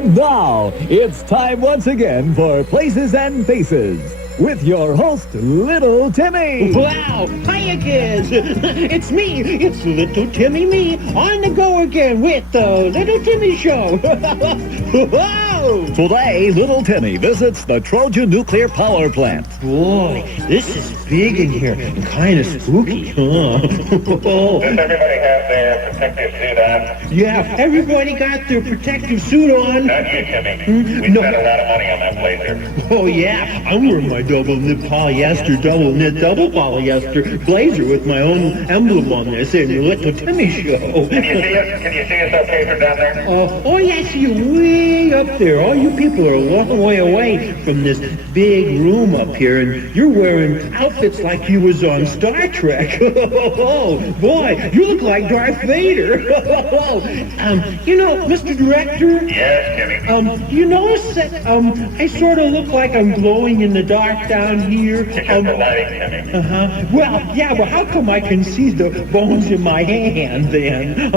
And now, it's time once again for Places and Faces with your host, Little Timmy. Wow! Hiya, kids! It's me! It's Little Timmy me on the go again with the Little Timmy Show! Whoa! Today, Little Timmy visits the Trojan nuclear power plant. Boy, this is big in here and kind of spooky, huh? Does everybody have their protective suit on? Yeah, everybody got their protective suit on. Not you, Timmy. We spent a lot of money on that blazer. Oh, yeah, I'm wearing my double knit polyester blazer with my own emblem on there saying the Little Timmy Show. Can you see us? Can you see us okay from down there? Oh, yeah, I see you way up there. All you people are a long way away from this big room up here, and you're wearing outfits like you was on Star Trek. Oh, boy, you look like Darth Vader. You know, Mr. Director? Yes, Timmy. You notice that, I sort of look like I'm glowing in the dark down here? It's just the lighting, Timmy. Well, yeah, well, how come I can see the bones in my hand then?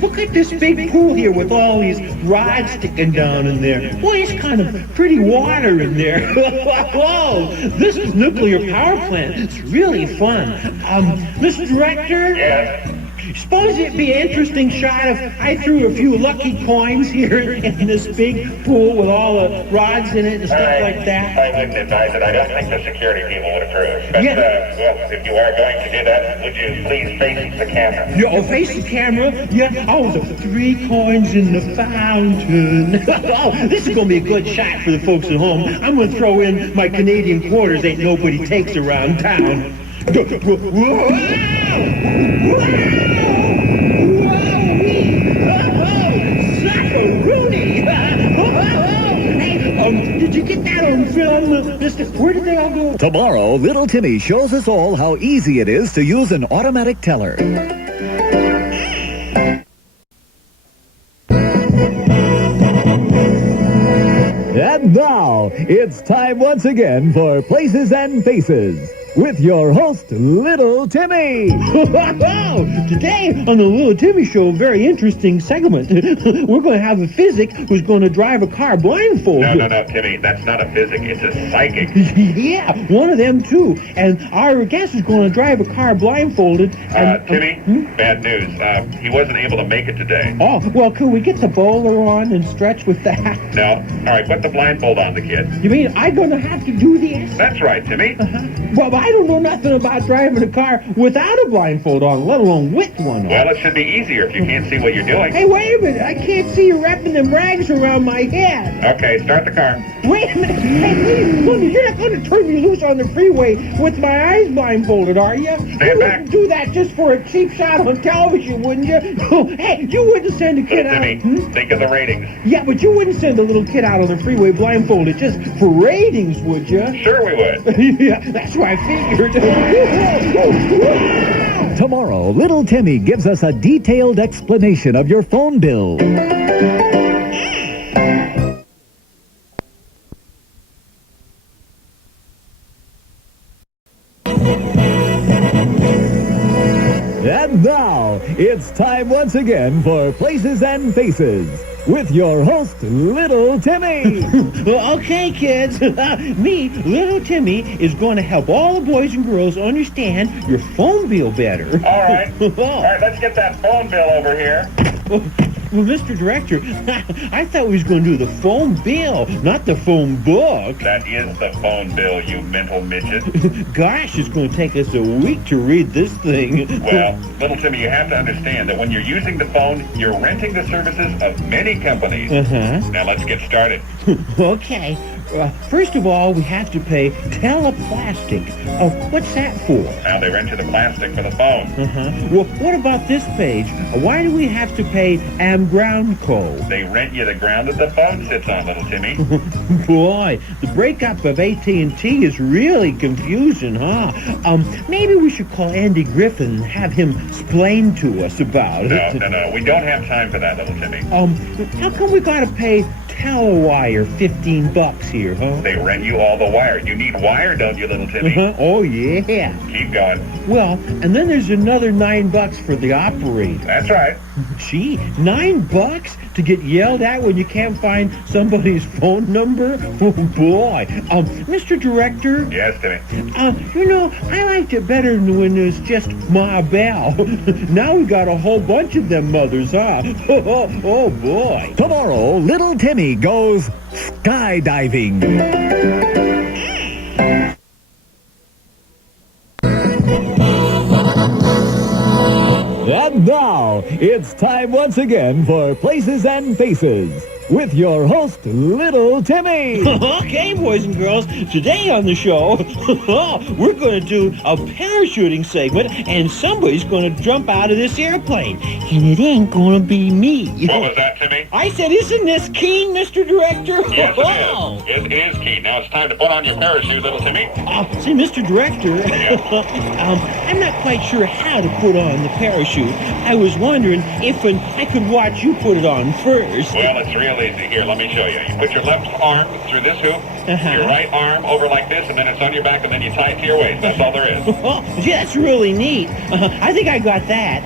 Look at this big pool here with all these rods sticking down in there. Boy, it's kind of pretty water in there. Whoa, this is nuclear power plant. It's really fun. Mr. Director? Yes. Suppose it'd be an interesting shot if I threw a few lucky coins here in this big pool with all the rods in it and stuff like that. I wouldn't advise it. I don't think the security people would approve. But, well, if you are going to do that, would you please face the camera? Yeah, oh, face the camera? Yeah, oh, the 3 coins in the fountain. Oh, this is going to be a good shot for the folks at home. I'm going to throw in my Canadian quarters ain't nobody takes around town. Did you get that on film, mister? Where did they all go? Tomorrow, Little Timmy shows us all how easy it is to use an automatic teller. And now, it's time once again for Places and Faces with your host, Little Timmy. Today on the Little Timmy Show, very interesting segment. We're going to have a physic who's going to drive a car blindfolded. No, Timmy. That's not a physic. It's a psychic. Yeah, one of them, too. And our guest is going to drive a car blindfolded. And, Timmy, bad news. He wasn't able to make it today. Oh, well, could we get the bowler on and stretch with that? No. All right, put the blindfold on the kid. You mean I'm going to have to do this? That's right, Timmy. Well, I don't know nothing about driving a car without a blindfold on, let alone with one on. Well, it should be easier if you can't see what you're doing. Hey, wait a minute. I can't see you wrapping them rags around my head. Okay, start the car. Wait a minute. Hey, wait, you're not going to turn me loose on the freeway with my eyes blindfolded, are you? Stand back. Wouldn't do that just for a cheap shot on television, wouldn't you? Hey, you wouldn't send a kid out. Timmy, think of the ratings. Yeah, but you wouldn't send a little kid out on the freeway blindfolded just for ratings, would you? Sure we would. Yeah, that's what I figured. Tomorrow, Little Timmy gives us a detailed explanation of your phone bill. And now, it's time once again for Places and Faces with your host, Little Timmy. Well, okay, kids. Me, Little Timmy, is going to help all the boys and girls understand your phone bill better. All right. All right, let's get that phone bill over here. Well, Mr. Director, I thought we was going to do the phone bill, not the phone book. That is the phone bill, you mental midget. Gosh, it's going to take us a week to read this thing. Well, Little Timmy, you have to understand that when you're using the phone, you're renting the services of many companies. Now let's get started. Okay. First of all, we have to pay teleplastic. Oh, what's that for? Now they rent you the plastic for the phone. Well, what about this page? Why do we have to pay Amgroundco? They rent you the ground that the phone sits on, Little Timmy. Boy, the breakup of AT&T is really confusing, huh? Maybe we should call Andy Griffin and have him explain to us about it. No. We don't have time for that, Little Timmy. How come we gotta pay Telewire $15 here, huh? They rent you all the wire. You need wire, don't you, Little Timmy? Oh, yeah. Keep going. Well, and then there's another $9 for the operator. That's right. Gee, $9 to get yelled at when you can't find somebody's phone number? Oh, boy. Mr. Director? Yes, Timmy. I liked it better than when it was just Ma Bell. Now we got a whole bunch of them mothers, huh? Oh, boy. Tomorrow, little Timmy goes skydiving. And now, it's time once again for Places and Faces with your host, Little Timmy. Okay, boys and girls, today on the show, we're going to do a parachuting segment, and somebody's going to jump out of this airplane, and it ain't going to be me. What was that, Timmy? I said, isn't this keen, Mr. Director? Yes, it is. It is keen. Now it's time to put on your parachute, little Timmy. See, Mr. Director, I'm not quite sure how to put on the parachute. I was wondering if I could watch you put it on first. Well, it's real easy. Here, let me show you. You put your left arm through this hoop, your right arm over like this, and then it's on your back, and then you tie it to your waist. That's all there is. Yeah, that's really neat. I think I got that.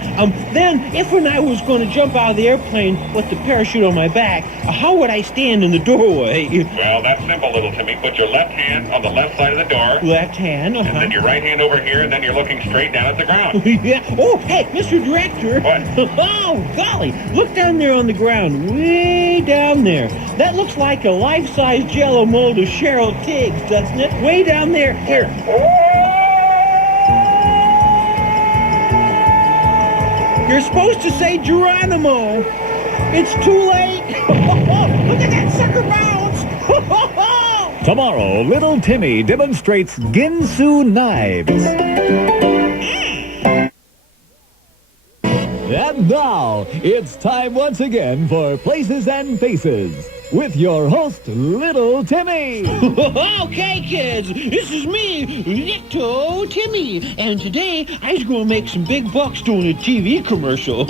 Then, if when I was going to jump out of the airplane with the parachute on my back, how would I stand in the doorway? Well, that's simple, little Timmy. Put your left hand on the left side of the door, Left hand, and then your right hand over here, and then you're looking straight down at the ground. Yeah. Oh, hey, Mr. Director. What? Oh, golly. Look down there on the ground. Way down there. That looks like a life-size Jell-O mold of Cheryl Tiggs, doesn't it? Way down there. Here. You're supposed to say Geronimo. It's too late. Look at that sucker bounce. Tomorrow, little Timmy demonstrates Bensu Knives. And now, it's time once again for Places and Faces with your host, Little Timmy. Okay, kids, this is me, Little Timmy, and today I was going to make some big bucks doing a TV commercial.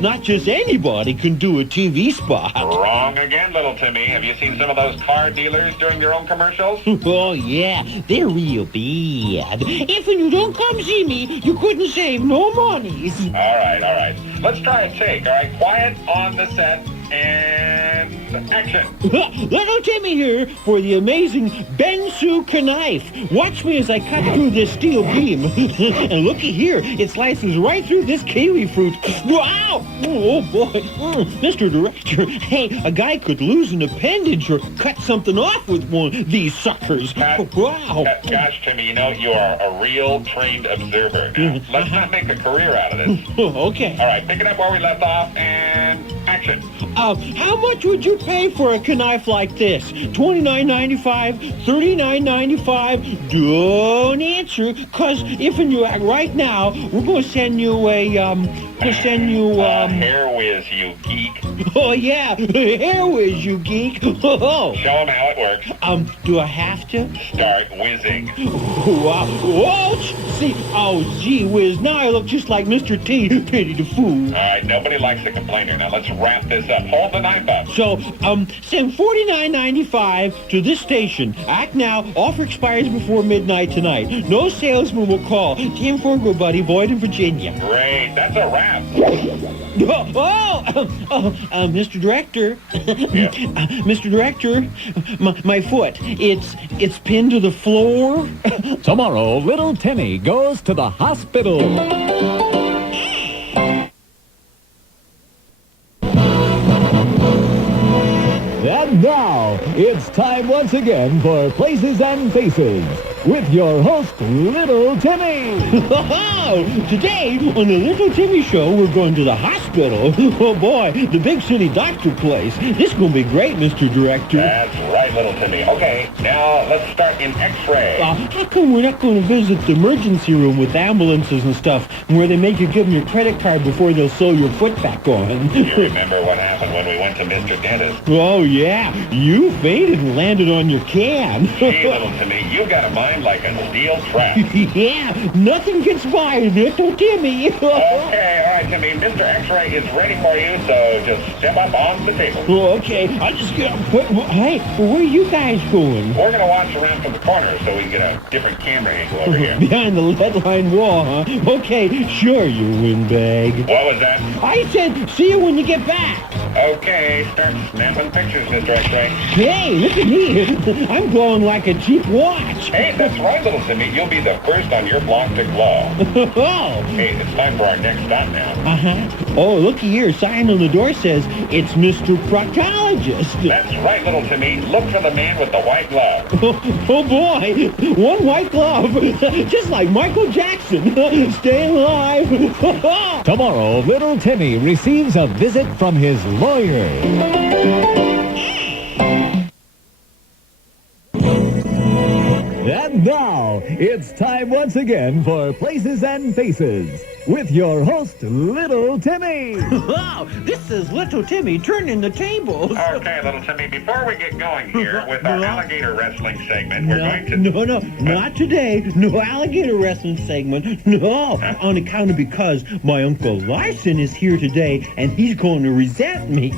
Not just anybody can do a TV spot. Wrong again, little Timmy. Have you seen some of those car dealers doing their own commercials? Oh, yeah, they're real bad. If you don't come see me, you couldn't save no monies. All right. Let's try a take, all right? Quiet on the set, and action. Little Timmy here for the amazing Bensu Knife. Watch me as I cut through this steel beam. And looky here, it slices right through this kiwi fruit. Wow! Oh, boy. Mr. Director, hey, a guy could lose an appendage or cut something off with one of these suckers. Wow. Gosh, Timmy, you are a real trained observer. Now, let's not make a career out of this. Okay. All right, pick it up where we left off, and action. How much would you pay for a knife like this? $29.95, $39.95? Don't answer, because if you act right now, we're going to send you a, Hair whiz, you geek. Oh, yeah, hair whiz, you geek. Show them how it works. Do I have to? Start whizzing. Wow. Whoa! See, gee whiz, now I look just like Mr. T. Pity the fool. All right, nobody likes a complainer. Now, let's wrap this up. Hold the knife up. So, send $49.95 to this station. Act now. Offer expires before midnight tonight. No salesman will call. Tim Forgo, buddy, Boyd in Virginia. Great. That's a wrap. Mr. Director. Yeah. Mr. Director, my foot. It's pinned to the floor. Tomorrow, little Timmy goes to the hospital. And now, it's time once again for Places and Faces with your host, Little Timmy. Today, on the Little Timmy Show, we're going to the hospital. Oh, boy, the big city doctor place. This is going to be great, Mr. Director. That's right, little Timmy. Okay, now let's start in X-ray. How come we're not going to visit the emergency room with ambulances and stuff, where they make you give them your credit card before they'll sew your foot back on? You remember what happened when we went to Mr. Dentist? Oh, yeah. You fainted and landed on your can. Gee, little Timmy, you got a mind like a steel trap. Yeah, nothing gets by, Little Timmy. Okay, all right, Timmy. Mr. X-ray is ready for you, so just step up on the table. Okay, I'll just get... Hey, wait where are you guys going? We're going to watch around from the corner so we can get a different camera angle over here. Behind the lead line wall, huh? Okay, sure, you windbag. What was that? I said, see you when you get back. Okay, start snapping pictures, Mr. X-Ray. Hey, look at me. I'm glowing like a cheap watch. Hey, that's right, Little Timmy. You'll be the first on your block to glow. Oh. Hey, it's time for our next stop now. Uh-huh. Oh, looky here. Sign on the door says it's Mr. Proctologist. That's right, Little Timmy. Look for the man with the white glove. Oh, boy. One white glove. Just like Michael Jackson. Stay alive. Tomorrow, little Timmy receives a visit from his lawyer. And now, it's time once again for Places and Faces with your host, Little Timmy. Wow, this is Little Timmy turning the tables. Okay, Little Timmy, before we get going here with our alligator wrestling segment, we're going to... Not today. No alligator wrestling segment. No, on account of because my Uncle Larson is here today, and he's going to resent me.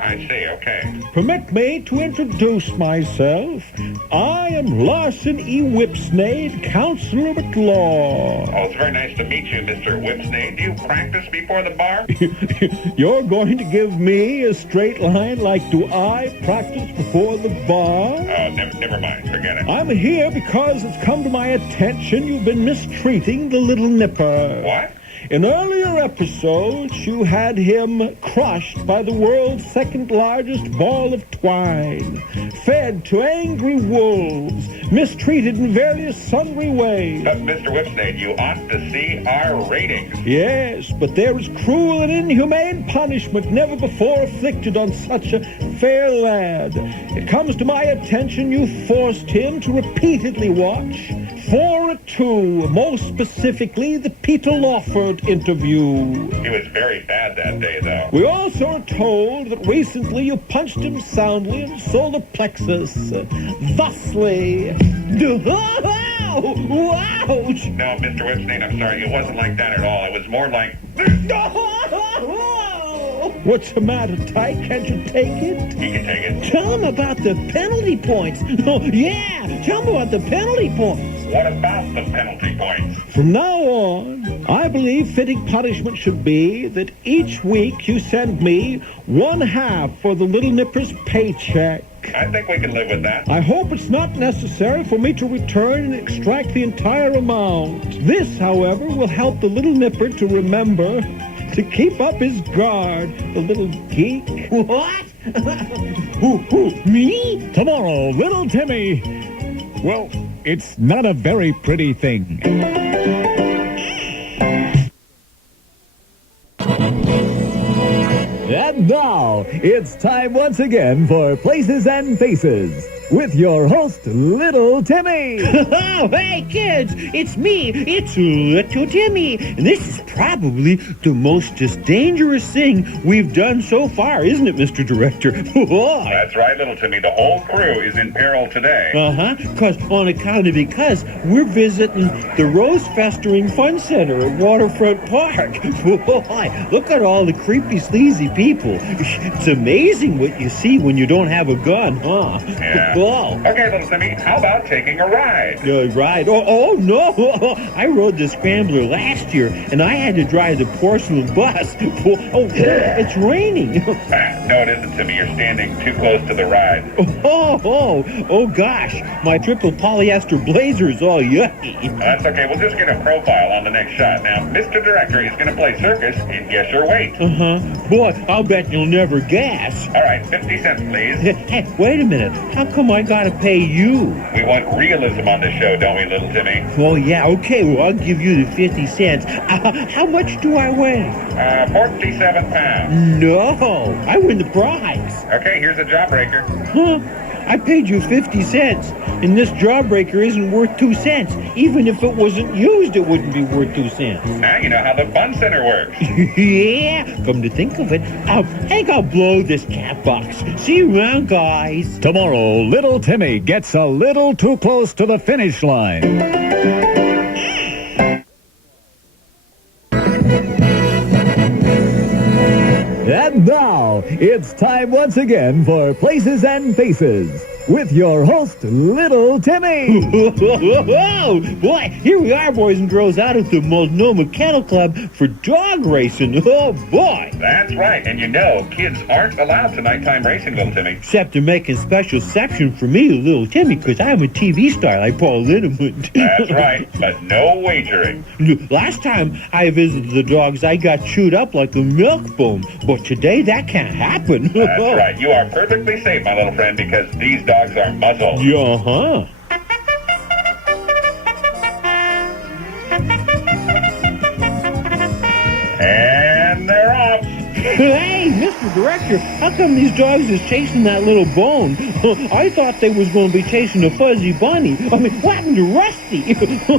I see, okay. Permit me to introduce myself. I am Larson E. Whipsnade, counselor at law. Oh, it's very nice to meet you, Mr. Whipsnade. Do you practice before the bar? You're going to give me a straight line like do I practice before the bar? Oh, never mind. Forget it. I'm here because it's come to my attention you've been mistreating the little nipper. What? In earlier episodes, you had him crushed by the world's second largest ball of twine, fed to angry wolves, mistreated in various sundry ways. But, Mr. Whipsnade, you ought to see our ratings. Yes, but there is cruel and inhumane punishment never before inflicted on such a fair lad. It comes to my attention you forced him to repeatedly watch 4-2, most specifically the Peter Lawford interview. He was very bad that day, though. We also are told that recently you punched him soundly in the solar plexus, thusly. Ouch! No, Mr. Whipsnade, I'm sorry. It wasn't like that at all. It was more like... What's the matter, Tyke? Can't you take it? He can take it. Tell him about the penalty points. Oh, yeah, tell him about the penalty points. What about the penalty points? From now on, I believe fitting punishment should be that each week you send me 1/2 for the little nipper's paycheck. I think we can live with that. I hope it's not necessary for me to return and extract the entire amount. This, however, will help the little nipper to remember to keep up his guard, the little geek. What? Who, me? Tomorrow, little Timmy. Well, it's not a very pretty thing. And now, it's time once again for Places and Faces with your host, Little Timmy. Oh, hey, kids, it's me. It's Little Timmy. And this is probably the most dangerous thing we've done so far, isn't it, Mr. Director? That's right, Little Timmy. The whole crew is in peril today. Because we're visiting the Rose Festering Fun Center at Waterfront Park. Boy, look at all the creepy, sleazy people. It's amazing what you see when you don't have a gun, huh? Yeah. Oh. Okay, Little Timmy, how about taking a ride? Ride? Oh, no. I rode the Scrambler last year, and I had to drive the porcelain bus. It's raining. No, it isn't, Timmy. You're standing too close to the ride. Oh, gosh. My triple polyester blazer's all yucky. That's okay. We'll just get a profile on the next shot. Now, Mr. Director is going to play circus and guess your weight. Boy, I'll bet you'll never guess. All right, 50 cents, please. Hey, wait a minute. How come I gotta pay you? We want realism on the show, don't we, Little Timmy? Oh, yeah, okay. Well, I'll give you the 50 cents. How much do I weigh? 47 pounds. No, I win the prize. Okay, here's a jawbreaker. Huh? I paid you 50 cents, and this jawbreaker isn't worth 2 cents. Even if it wasn't used, it wouldn't be worth 2 cents. Now you know how the fun center works. Yeah, come to think of it, I think I'll blow this cat box. See you around, guys. Tomorrow, little Timmy gets a little too close to the finish line. And now, it's time once again for Places and Faces with your host, Little Timmy. Whoa! Boy, here we are, boys and girls, out at the Multnomah Kennel Club for dog racing. Oh, boy! That's right, and you know, kids aren't allowed to nighttime racing, Little Timmy. Except to make a special section for me, Little Timmy, because I'm a TV star like Paul Lindemann. That's right, but no wagering. Last time I visited the dogs, I got chewed up like a milk bone, but today that can't happen. That's right, you are perfectly safe, my little friend, because these dogs are muzzled. Uh-huh. And they're off. Hey, Mr. Director, how come these dogs is chasing that little bone? I thought they was going to be chasing a fuzzy bunny. I mean, what happened to Rusty?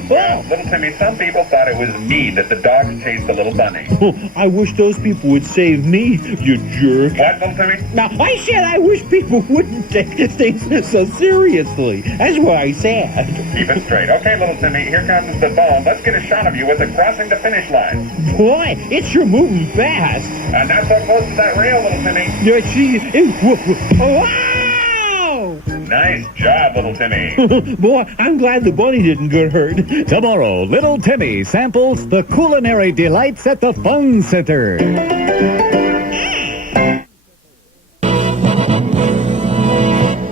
Well, Little Timmy, some people thought it was me that the dogs chased the little bunny. I wish those people would save me, you jerk. What, Little Timmy? Now, I said I wish people wouldn't take things so seriously. That's what I said. Keep it straight. Okay, Little Timmy, here comes the bone. Let's get a shot of you with it crossing the finish line. Boy, it's sure moving fast. Not so close to that rail, Little Timmy. Yeah, wow! Nice job, Little Timmy. Boy, I'm glad the bunny didn't get hurt. Tomorrow, Little Timmy samples the culinary delights at the Fun Center.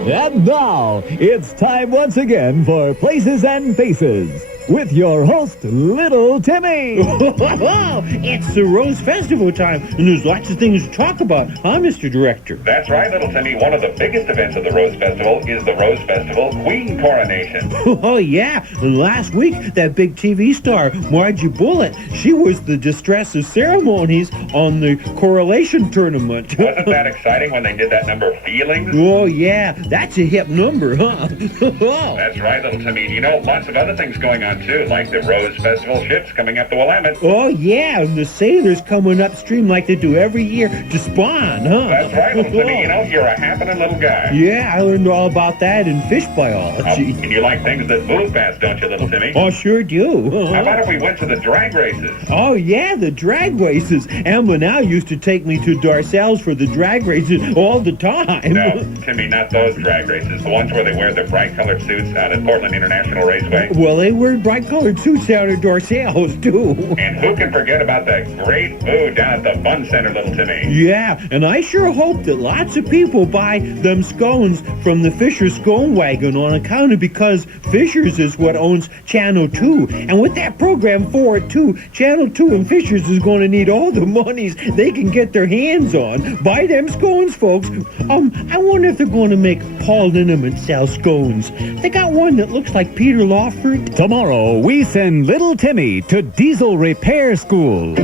And now, it's time once again for Places and Faces with your host, Little Timmy. It's the Rose Festival time, and there's lots of things to talk about, huh, Mr. Director? That's right, Little Timmy. One of the biggest events of the Rose Festival is the Rose Festival Queen Coronation. Oh, yeah. And last week, that big TV star, Margie Bullitt, she was the distress of ceremonies on the correlation tournament. Wasn't that exciting when they did that number, Feelings? Oh, yeah. That's a hip number, huh? That's right, Little Timmy. You know, lots of other things going on, too, like the Rose Festival ships coming up the Willamette. Oh, yeah, and the sailors coming upstream like they do every year to spawn, huh? That's right, Little Timmy. You know, you're a happening little guy. Yeah, I learned all about that in fish biology. And you like things that move fast, don't you, Little Timmy? Oh, sure do. How about if we went to the drag races? Oh, yeah, the drag races. Amblin now used to take me to Darcel's for the drag races all the time. No, Timmy, not those drag races. The ones where they wear their bright-colored suits out at Portland International Raceway. Well, they wear bright-colored suits down at Darcel's, too. And who can forget about the great food down at the Fun Center, Little Timmy? Yeah, and I sure hope that lots of people buy them scones from the Fisher Scone Wagon on account of because Fisher's is what owns Channel 2. And with that program 4 at 2, Channel 2 and Fisher's is going to need all the monies they can get their hands on. Buy them scones, folks. I wonder if they're going to make Paul Lindemann sell scones. They got one that looks like Peter Lawford. Tomorrow, we send Little Timmy to Diesel Repair School.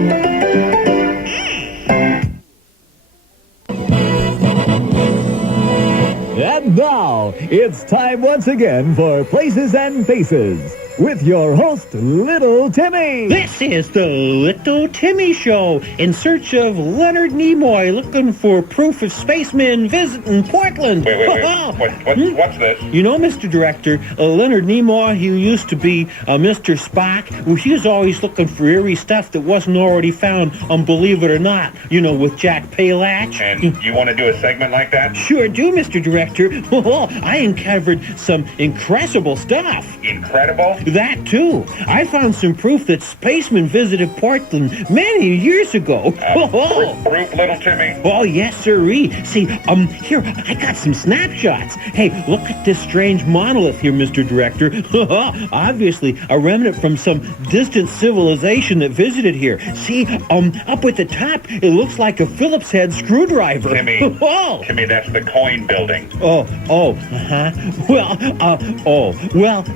And now, it's time once again for Places and Faces with your host, Little Timmy. This is the Little Timmy Show, in search of Leonard Nemoy, looking for proof of spacemen visiting Portland. Wait. What's this? You know, Mr. Director, Leonard Nemoy, he used to be Mr. Spock. Well, he was always looking for eerie stuff that wasn't already found on Believe It or Not, you know, with Jack Palach. And you want to do a segment like that? Sure do, Mr. Director. I uncovered some incredible stuff. Incredible? That, too. I found some proof that spacemen visited Portland many years ago. Proof, Little Timmy? Oh, yes, sirree. See, here, I got some snapshots. Hey, look at this strange monolith here, Mr. Director. Obviously, a remnant from some distant civilization that visited here. See, up at the top, it looks like a Phillips head screwdriver. Timmy, Timmy, that's the coin building. Well,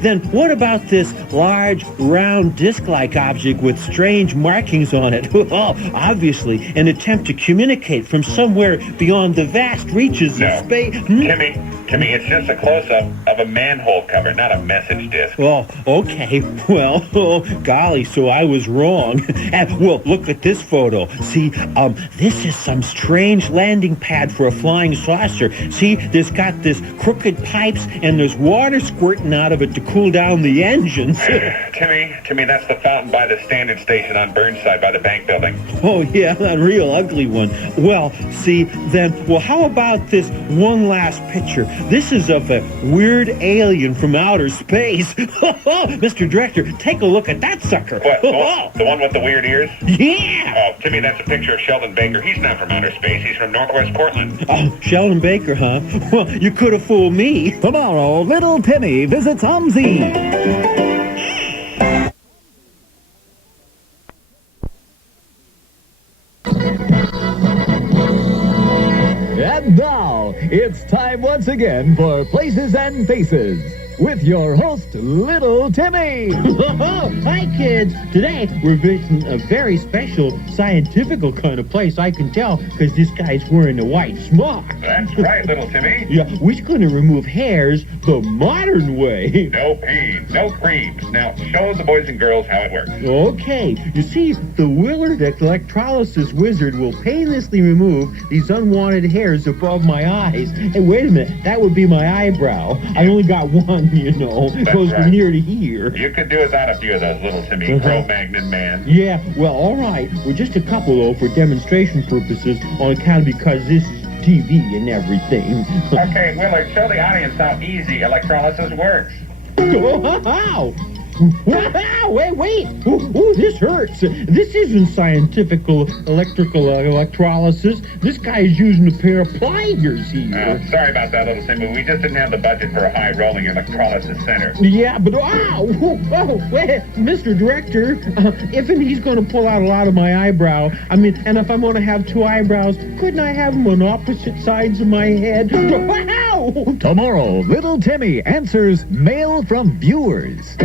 then what about this large, round, disc-like object with strange markings on it? Obviously, an attempt to communicate from somewhere beyond the vast reaches of space. Timmy, it's just a close-up of a manhole cover, not a message disc. Oh, okay. Well, golly, so I was wrong. Well, look at this photo. See, this is some strange landing pad for a flying saucer. See, there's got this crooked pipes, and there's water squirting out of it to cool down the engine. vengeance. Timmy, that's the fountain by the standard station on Burnside by the bank building. Oh, yeah, that real ugly one. Well, see, then, how about this one last picture? This is of a weird alien from outer space. Mr. Director, take a look at that sucker. What, the one with the weird ears? Yeah! Oh, Timmy, that's a picture of Sheldon Baker. He's not from outer space. He's from Northwest Portland. Oh, Sheldon Baker, huh? Well, you could have fooled me. Tomorrow, Little Timmy visits OMSI. And now, it's time once again for Places and Faces with your host, Little Timmy. Hi, kids. Today, we're visiting a very special scientifical kind of place, I can tell, because this guy's wearing a white smock. That's right, Little Timmy. Yeah, we're going to remove hairs the modern way. No pain, no creams. Now, show the boys and girls how it works. Okay, you see, the Willard electrolysis wizard will painlessly remove these unwanted hairs above my eyes. Hey, wait a minute, that would be my eyebrow. I only got one, you know. It goes from here to here. You could do without a few of those, Little Timmy, Cro-Magnon man. Yeah, well, all right. We're just a couple, though, for demonstration purposes, on account of because this is TV and everything. Okay, Willard, show the audience how easy electrolysis works. Oh, how? Wow, wait. Ooh, this hurts. This isn't scientific electrical electrolysis. This guy is using a pair of pliers here. Sorry about that, Little Timmy. We just didn't have the budget for a high-rolling electrolysis center. Yeah, but wait, Mr. Director, if he's going to pull out a lot of my eyebrow, and if I'm going to have two eyebrows, couldn't I have them on opposite sides of my head? Wow! Tomorrow, Little Timmy answers mail from viewers.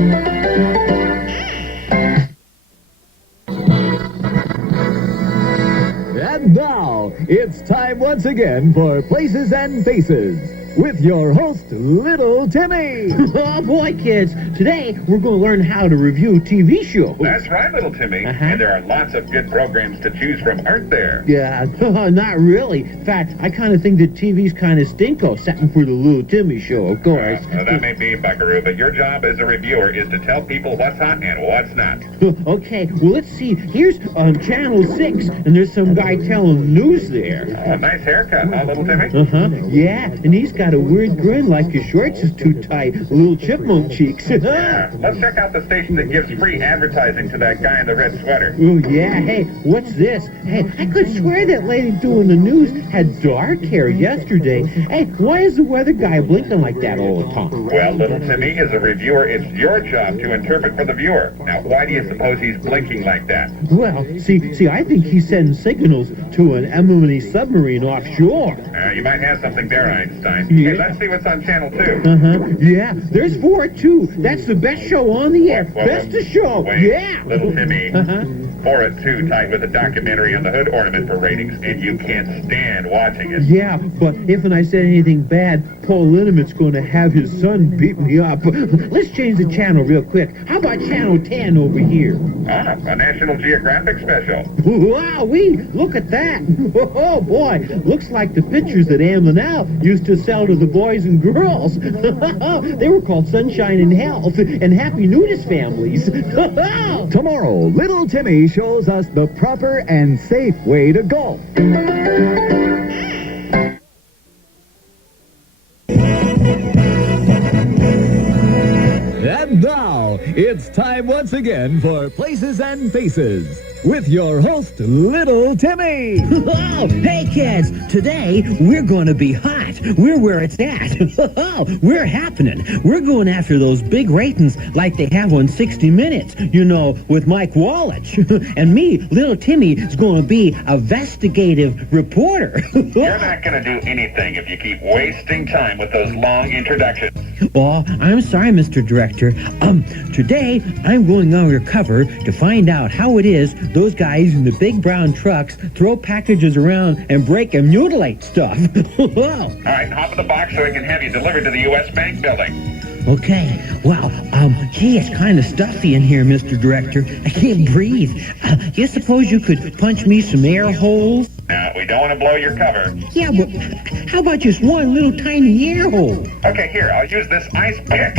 And now, it's time once again for Places and Faces with your host, Little Timmy. Oh, boy, kids. Today, we're going to learn how to review TV shows. That's right, Little Timmy. And there are lots of good programs to choose from, aren't there? Yeah, not really. In fact, I kind of think that TV's kind of stinko, except for the Little Timmy Show, of course. That may be, Buckaroo, but your job as a reviewer is to tell people what's hot and what's not. Okay, well, let's see. Here's Channel 6, and there's some guy telling the news there. Oh, nice haircut, huh, Little Timmy? Yeah, and he's got a weird grin like his shorts is too tight. Little chipmunk cheeks. Yeah, let's check out the station that gives free advertising to that guy in the red sweater. Oh, yeah. Hey, what's this? Hey, I could swear that lady doing the news had dark hair yesterday. Hey, why is the weather guy blinking like that all the time? Well, Little Timmy, as a reviewer, it's your job to interpret for the viewer. Now, why do you suppose he's blinking like that? Well, see, I think he's sending signals to an Amblin submarine offshore. You might have something there, Einstein. Yeah. Hey, let's see what's on Channel 2. Yeah, there's 4-2. That's the best show on the air. Best of show. Wait, Yeah. Little Timmy. 4 at 2 tied with a documentary on the hood ornament for ratings, and you can't stand watching it. Yeah, but if I said anything bad, Paul Linneman's going to have his son beat me up. Let's change the channel real quick. How about Channel 10 over here? Ah, a National Geographic special. Wow-wee, look at that. Oh, boy, looks like the pictures that Amblin used to sell to the boys and girls. They were called Sunshine and Health and Happy Nudist Families. Tomorrow, Little Timmy shows us the proper and safe way to golf. And now, it's time once again for Places and Faces with your host, Little Timmy. Oh, hey, kids. Today, we're going to be hot. We're where it's at. We're happening. We're going after those big ratings like they have on 60 Minutes, you know, with Mike Wallach. And me, Little Timmy, is going to be a investigative reporter. You're not going to do anything if you keep wasting time with those long introductions. Oh, I'm sorry, Mr. Director. Today, I'm going undercover to find out how it is those guys in the big brown trucks throw packages around and break and mutilate stuff. All right, hop in the box so I can have you delivered to the U.S. Bank building. Okay, well, gee, it's kind of stuffy in here, Mr. Director. I can't breathe. You suppose you could punch me some air holes? Now, we don't want to blow your cover. Yeah, but how about just one little tiny air hole? Okay, here, I'll use this ice pick.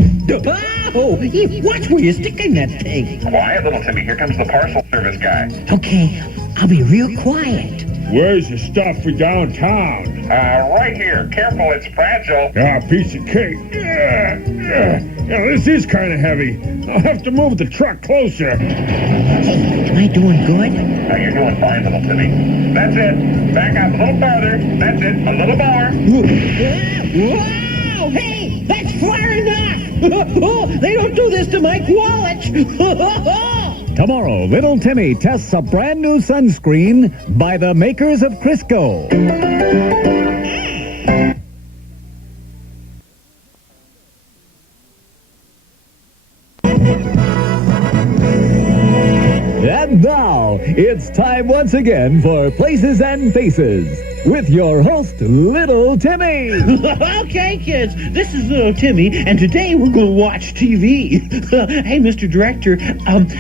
Oh, watch where you're sticking that thing. Quiet, little Timmy. Here comes the parcel service guy. Okay, I'll be real quiet. Where's the stuff for downtown? Right here. Careful, it's fragile. Ah, piece of cake. This is kind of heavy. I'll have to move the truck closer. Hey, am I doing good? You're doing fine, little Timmy. That's it. Back up a little farther. That's it. A little more. Wow! Hey, that's far enough! Oh, they don't do this to my Qualich! Tomorrow, Little Timmy tests a brand new sunscreen by the makers of Crisco. And now, it's time once again for Places and Faces with your host, Little Timmy. Okay, kids, this is Little Timmy, and today we're going to watch TV. Hey, Mr. Director,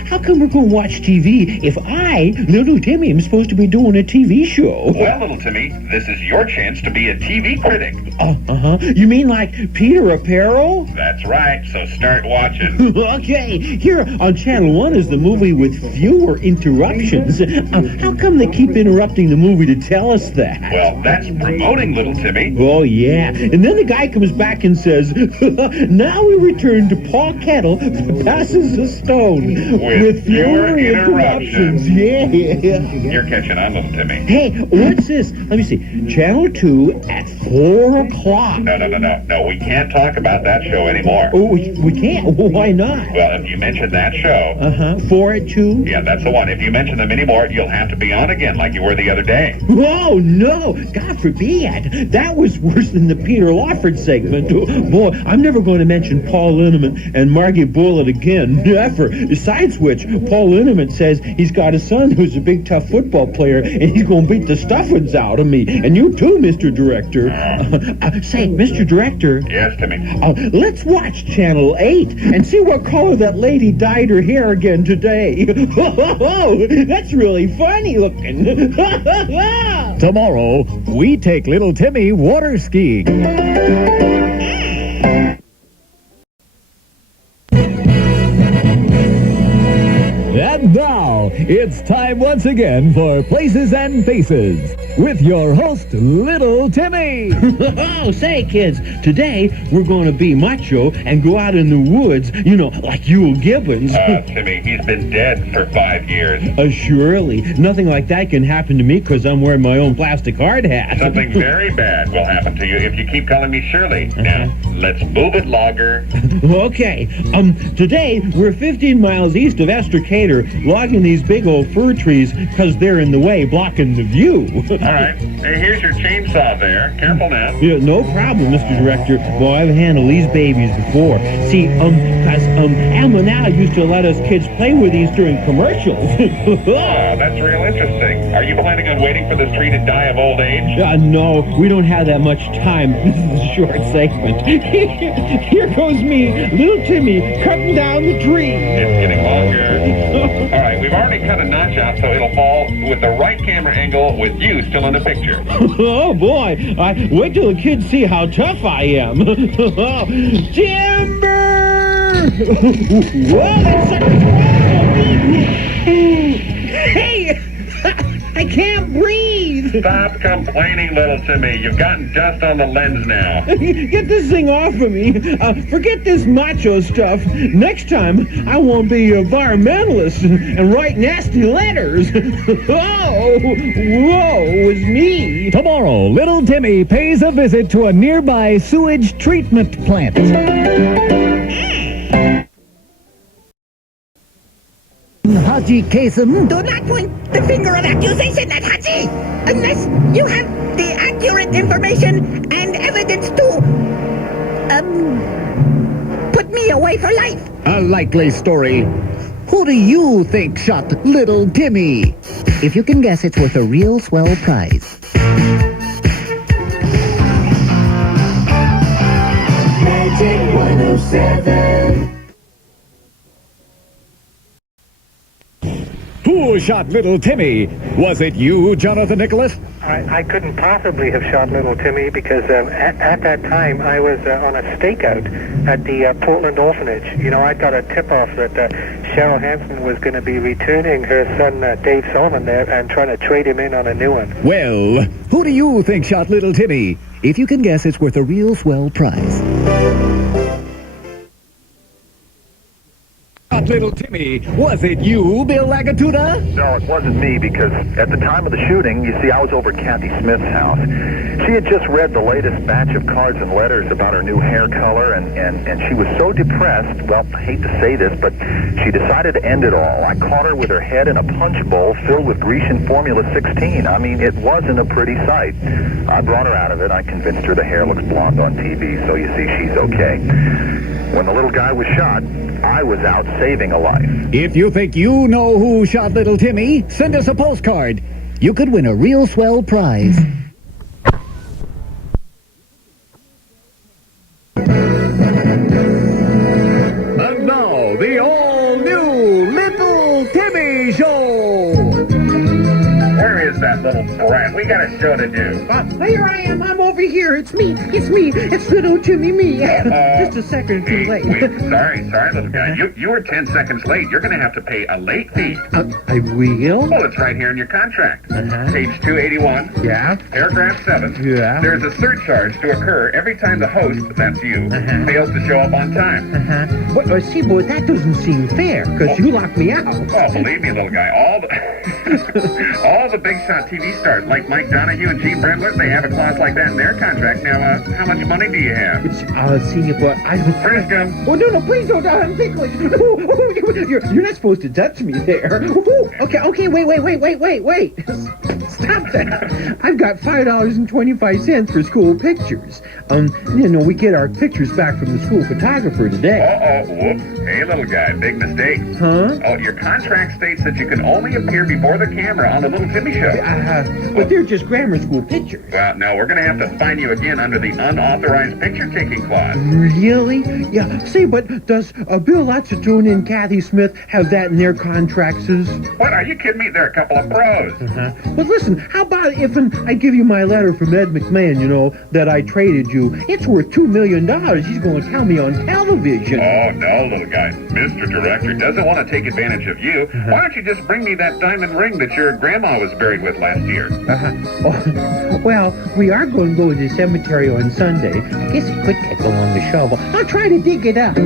how come we're going to watch TV if I, Little Timmy, am supposed to be doing a TV show? Well, little Timmy, this is your chance to be a TV critic. You mean like Peter Apparel? That's right, so start watching. Okay, here on Channel 1 is the movie with fewer interruptions. How come they keep interrupting the movie to tell us that? Well, that's promoting, little Timmy. Oh, yeah. And then the guy comes back and says, now we return to Paul Kettle for Passes the Stone with fewer interruptions. Yeah. You're catching on, little Timmy. Hey, what's this? Let me see. Channel 2 at 4 o'clock. No, we can't talk about that show anymore. Oh, we can't? Well, why not? Well, if you mention that show... 4 at 2? Yeah, that's the one. If you mention them anymore, you'll have to be on again like you were the other day. Oh, no. God forbid. That was worse than the Peter Lawford segment. Oh, boy, I'm never going to mention Paul Linneman and Margie Bullitt again. Never. Besides which, Paul Linneman says he's got a son who's a big, tough football player, and he's going to beat the stuffings out of me. And you too, Mr. Director. Say, Mr. Director. Yes, Timmy. Let's watch Channel 8 and see what color that lady dyed her hair again today. That's really funny looking. Tomorrow, we take Little Timmy water skiing. And now, it's time once again for Places and Faces with your host, Little Timmy. Oh, say, kids, today we're going to be macho and go out in the woods, like Yul Gibbons. Timmy, he's been dead for 5 years. Surely. Nothing like that can happen to me because I'm wearing my own plastic hard hat. Something very bad will happen to you if you keep calling me Shirley. Now, let's move it, Logger. Okay. Today we're 15 miles east of Esther-Cater, logging these big old fir trees because they're in the way, blocking the view. All right. Hey, here's your chainsaw there. Careful now. Yeah, no problem, Mr. Director. Well, I've handled these babies before. See, because Alma now used to let us kids play with these during commercials. Oh, that's real interesting. Are you planning on waiting for this tree to die of old age? No, we don't have that much time. This is a short segment. Here goes me, Little Timmy, cutting down the tree. It's getting longer. All right, we've already cut a notch out so it'll fall with the right camera angle with you still in the picture. Oh, boy. Wait till the kids see how tough I am. Timber! Whoa, that sucker's Hey! I can't breathe! Stop complaining, little Timmy. You've gotten dust on the lens now. Get this thing off of me. Forget this macho stuff. Next time, I won't be an environmentalist and write nasty letters. Whoa! Whoa, it was me. Tomorrow, Little Timmy pays a visit to a nearby sewage treatment plant. Haji Kasem, do not point the finger of accusation at Haji unless you have the accurate information and evidence to, put me away for life. A likely story. Who do you think shot Little Timmy? If you can guess, it's worth a real swell prize. Magic 107. Who shot little Timmy? Was it you, Jonathan Nicholas? I couldn't possibly have shot little Timmy because at that time I was on a stakeout at the Portland orphanage. You know, I got a tip-off that Cheryl Hansen was going to be returning her son Dave Sullivan there and trying to trade him in on a new one. Well, who do you think shot little Timmy? If you can guess, it's worth a real swell prize. Little Timmy, was it you, Bill Lagatuda? No, it wasn't me, because at the time of the shooting, you see, I was over at Kathy Smith's house. She had just read the latest batch of cards and letters about her new hair color, and she was so depressed, well, I hate to say this, but she decided to end it all. I caught her with her head in a punch bowl filled with Grecian Formula 16. I mean, it wasn't a pretty sight. I brought her out of it. I convinced her the hair looks blonde on TV, so you see, she's okay. When the little guy was shot, I was out saving a life. If you think you know who shot little Timmy, send us a postcard. You could win a real swell prize. And now, the all-new Little Timmy Show. Where is that little brat? We got a show to do. Here I am. I'm over here. It's me. It's little Timmy me. Just a second too late. Wait, sorry, little guy. You were 10 seconds late. You're going to have to pay a late fee. I will? Well, it's right here in your contract. Page 281. Yeah? Paragraph 7. Yeah? There's a surcharge to occur every time the host, that's you, fails to show up on time. But see, boy, that doesn't seem fair, because you locked me out. Oh, believe me, little guy, all the big shot TV stars, like Mike Donahue and Gene Brendler, they have a clause like that in their contract. Now, how much money do you have? See, but I... First gun. Oh, no, please don't. I'm ticklish. You're not supposed to touch me there. Okay, wait. Stop that. I've got $5.25 for school pictures. We get our pictures back from the school photographer today. Whoops. Hey, little guy, big mistake. Huh? Oh, your contract states that you can only appear before the camera on the Little Timmy Show. But they're just grammar school pictures. Well, no, we're going to have to fine you again under the unauthorized picture-taking clause. Really? Yeah. Say, but does Bill Lazzatone and Kathy Smith have that in their contracts? What? Are you kidding me? They're a couple of pros. But listen, how about if I give you my letter from Ed McMahon, that I traded you? It's worth $2 million. He's going to tell me on television. Oh, no, little guy. Mr. Director doesn't want to take advantage of you. Why don't you just bring me that diamond ring that your grandma was buried with last year? Well, we are going to go to the cemetery on Sunday. I guess it could take along the shovel. I'll try to dig it up.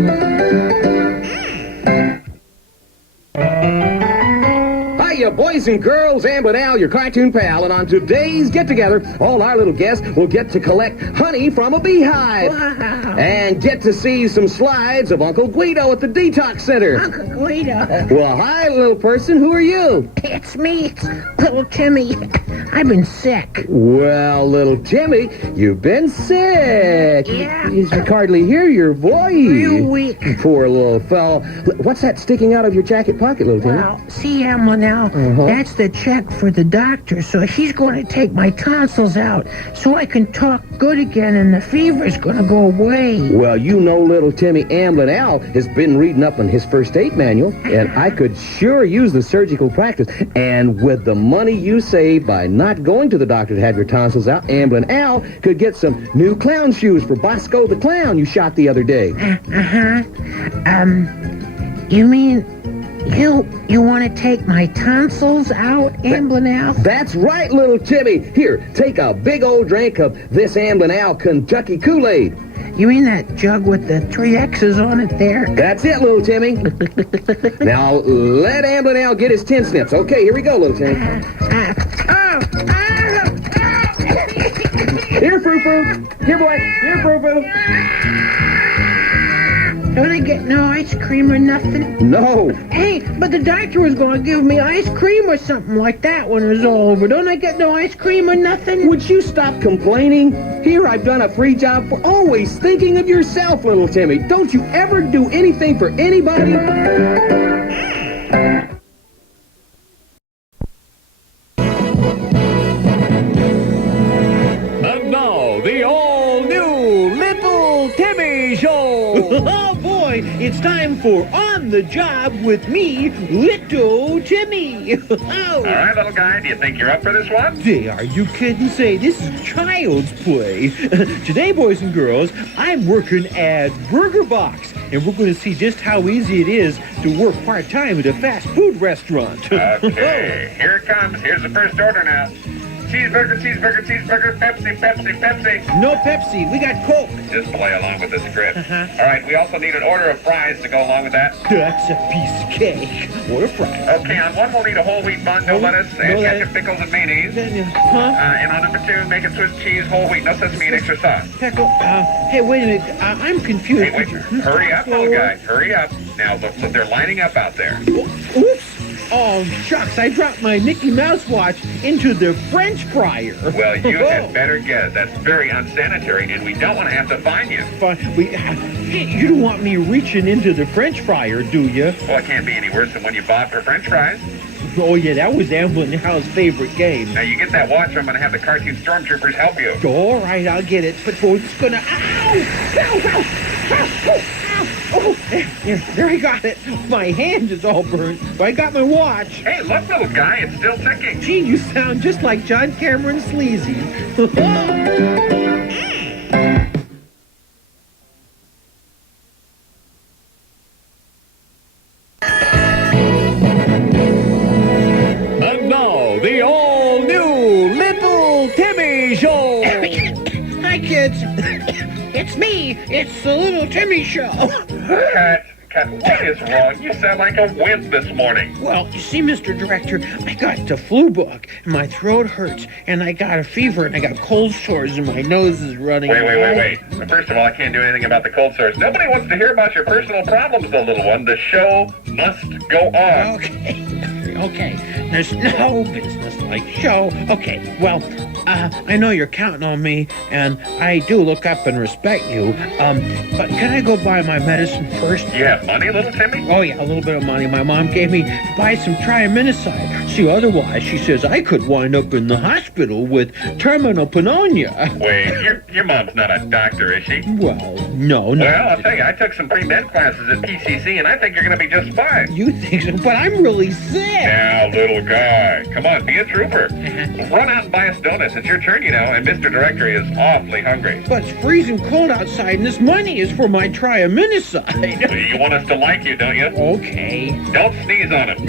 Hiya, boys and girls, Amblin Al, your cartoon pal, and on today's get-together, all our little guests will get to collect honey from a beehive. Wow. And get to see some slides of Uncle Guido at the Detox Center. Uncle Guido. Well, hi, little person. Who are you? It's me. It's little Timmy. I've been sick. Well, little Timmy, you've been sick. Yeah. You can hardly hear your voice. Real weak. Poor little fellow. What's that sticking out of your jacket pocket, little Timmy? Well, see, Emma, now, that's the check for the doctor, so he's going to take my tonsils out so I can talk good again and the fever's going to go away. Well, little Timmy, Amblin Al has been reading up on his first aid manual, and I could sure use the surgical practice. And with the money you save by not going to the doctor to have your tonsils out, Amblin Al could get some new clown shoes for Bosco the Clown you shot the other day. You mean you want to take my tonsils out, Amblin Al? That's right, little Timmy. Here, take a big old drink of this Amblin Al Kentucky Kool-Aid. You mean that jug with the 3 X's on it there? That's it, little Timmy. Now, let Amblin Al get his 10 snips. Okay, here we go, little Timmy. Here, Frou-Frou. Here, boy. Here, Frou-Frou. Don't I get no ice cream or nothing? No. Hey, but the doctor was going to give me ice cream or something like that when it was all over. Don't I get no ice cream or nothing? Would you stop complaining? Here, I've done a free job for always thinking of yourself, little Timmy. Don't you ever do anything for anybody? And now, the all-new Little Timmy Show. Oh, boy, it's time for On on the job with me, Little Timmy. All right, little guy, do you think you're up for this one? Say, are you kidding? Say, this is child's play. Today, boys and girls, I'm working at Burger Box, and we're going to see just how easy it is to work part-time at a fast food restaurant. Okay, here it comes. Here's the first order now. Cheeseburger, cheeseburger, cheeseburger, Pepsi, Pepsi, Pepsi. No Pepsi, we got Coke. Just play along with the script. All right, we also need an order of fries to go along with that. That's a piece of cake. What a fry. Okay, on one we'll need a whole wheat bun, no lettuce, and ketchup, pickles, and mayonnaise. And on number 2, make it Swiss cheese, whole wheat, no sesame, and extra sauce. Pickle, hey, wait a minute. I'm confused. Hey, wait, hurry up, little guy, hurry up. Now, look, they're lining up out there. Oops. Oh, shucks, I dropped my Mickey Mouse watch into the French fryer. Well, you had better guess. That's very unsanitary, and we don't want to have to fine you. You don't want me reaching into the French fryer, do you? Well, it can't be any worse than when you bought for French fries. Oh, yeah, that was Amblin and Hal's favorite game. Now, you get that watch, or I'm going to have the cartoon stormtroopers help you. All right, I'll get it. But it's going to... Ow! Oh, there, I got it. My hand is all burnt, but I got my watch. Hey, look, little guy, it's still ticking. Gee, you sound just like John Cameron Sleazy. And now, the all-new Little Timmy Show. Hi, kids. It's me. It's the Little Timmy Show. Cut, what is wrong? You sound like a wimp this morning. Well, you see, Mr. Director, I got the flu bug, and my throat hurts, and I got a fever, and I got cold sores, and my nose is running. Wait. First of all, I can't do anything about the cold sores. Nobody wants to hear about your personal problems, though, little one. The show must go on. Okay. There's no business like show. Okay, well, I know you're counting on me, and I do look up and respect you. But can I go buy my medicine first? You have money, little Timmy? Oh, yeah, a little bit of money. My mom gave me to buy some triaminicide. See, otherwise, she says I could wind up in the hospital with terminal pneumonia. Wait, your mom's not a doctor, is she? Well, no. Well, I'll tell you, I took some pre-med classes at PCC, and I think you're going to be just fine. You think so? But I'm really sick. Now, little guy, come on, be a trooper. Run out and buy us donuts. It's your turn, you know, and Mr. Director is awfully hungry. But it's freezing cold outside, and this money is for my triaminicide. You want us to like you, don't you? Okay. Don't sneeze on him.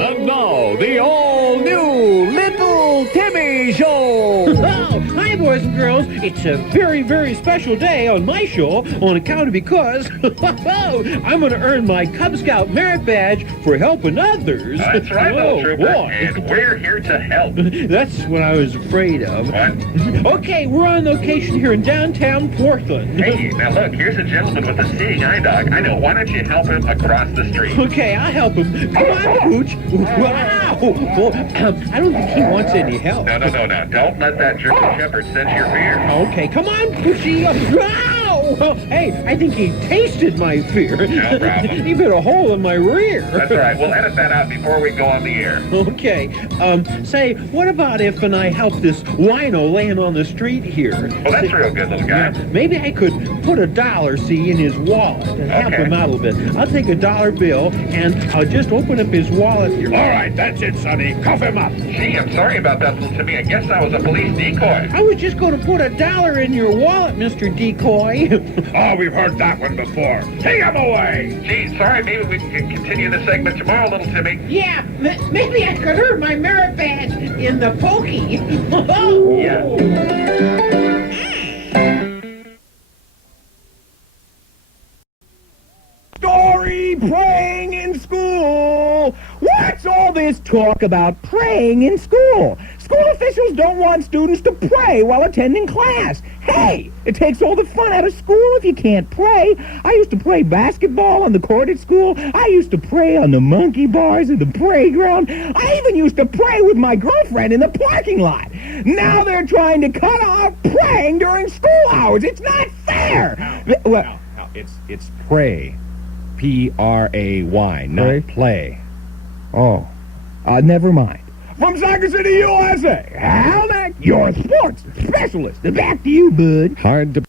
And now, the all-new Little Timmy Show. Hi, boys and girls. It's a very, very special day on my show on account of because I'm going to earn my Cub Scout merit badge for helping others. That's right, little trooper. Boy. And we're here to help. That's what I was afraid of. What? Okay, we're on location here in downtown Portland. Hey, now look, here's a gentleman with a seeing eye dog. I know, why don't you help him across the street? Okay, I'll help him. Come on, Pooch. Wow. Well, I don't think he wants any help. No. Don't let that German Shepherd sense your fear. Okay, come on, Poochie. Wow. Well, hey, I think he tasted my fear. No problem. He bit a hole in my rear. That's all right. We'll edit that out before we go on the air. Okay. Say, what about if I help this wino laying on the street here? Well, that's real good, little guy. Yeah, maybe I could put $1, see, in his wallet and help him out a little bit. I'll take a dollar bill and I'll just open up his wallet here. All right, that's it, Sonny. Cuff him up. Gee, I'm sorry about that, little Timmy. I guess I was a police decoy. I was just going to put $1 in your wallet, Mr. Decoy. Oh, we've heard that one before. Take him away. Gee, sorry. Maybe we can continue the segment tomorrow, little Timmy. Yeah, maybe I could earn my merit badge in the pokey. Story praying in school. What's all this talk about praying in school? School officials don't want students to pray while attending class. Hey, it takes all the fun out of school if you can't pray. I used to play basketball on the court at school. I used to pray on the monkey bars at the playground. I even used to pray with my girlfriend in the parking lot. Now they're trying to cut off praying during school hours. It's not fair. Well, It's pray. P-R-A-Y, not play. Oh, never mind. From Soccer City, USA, Hal Mac your sports specialist. Back to you, bud. Hard to...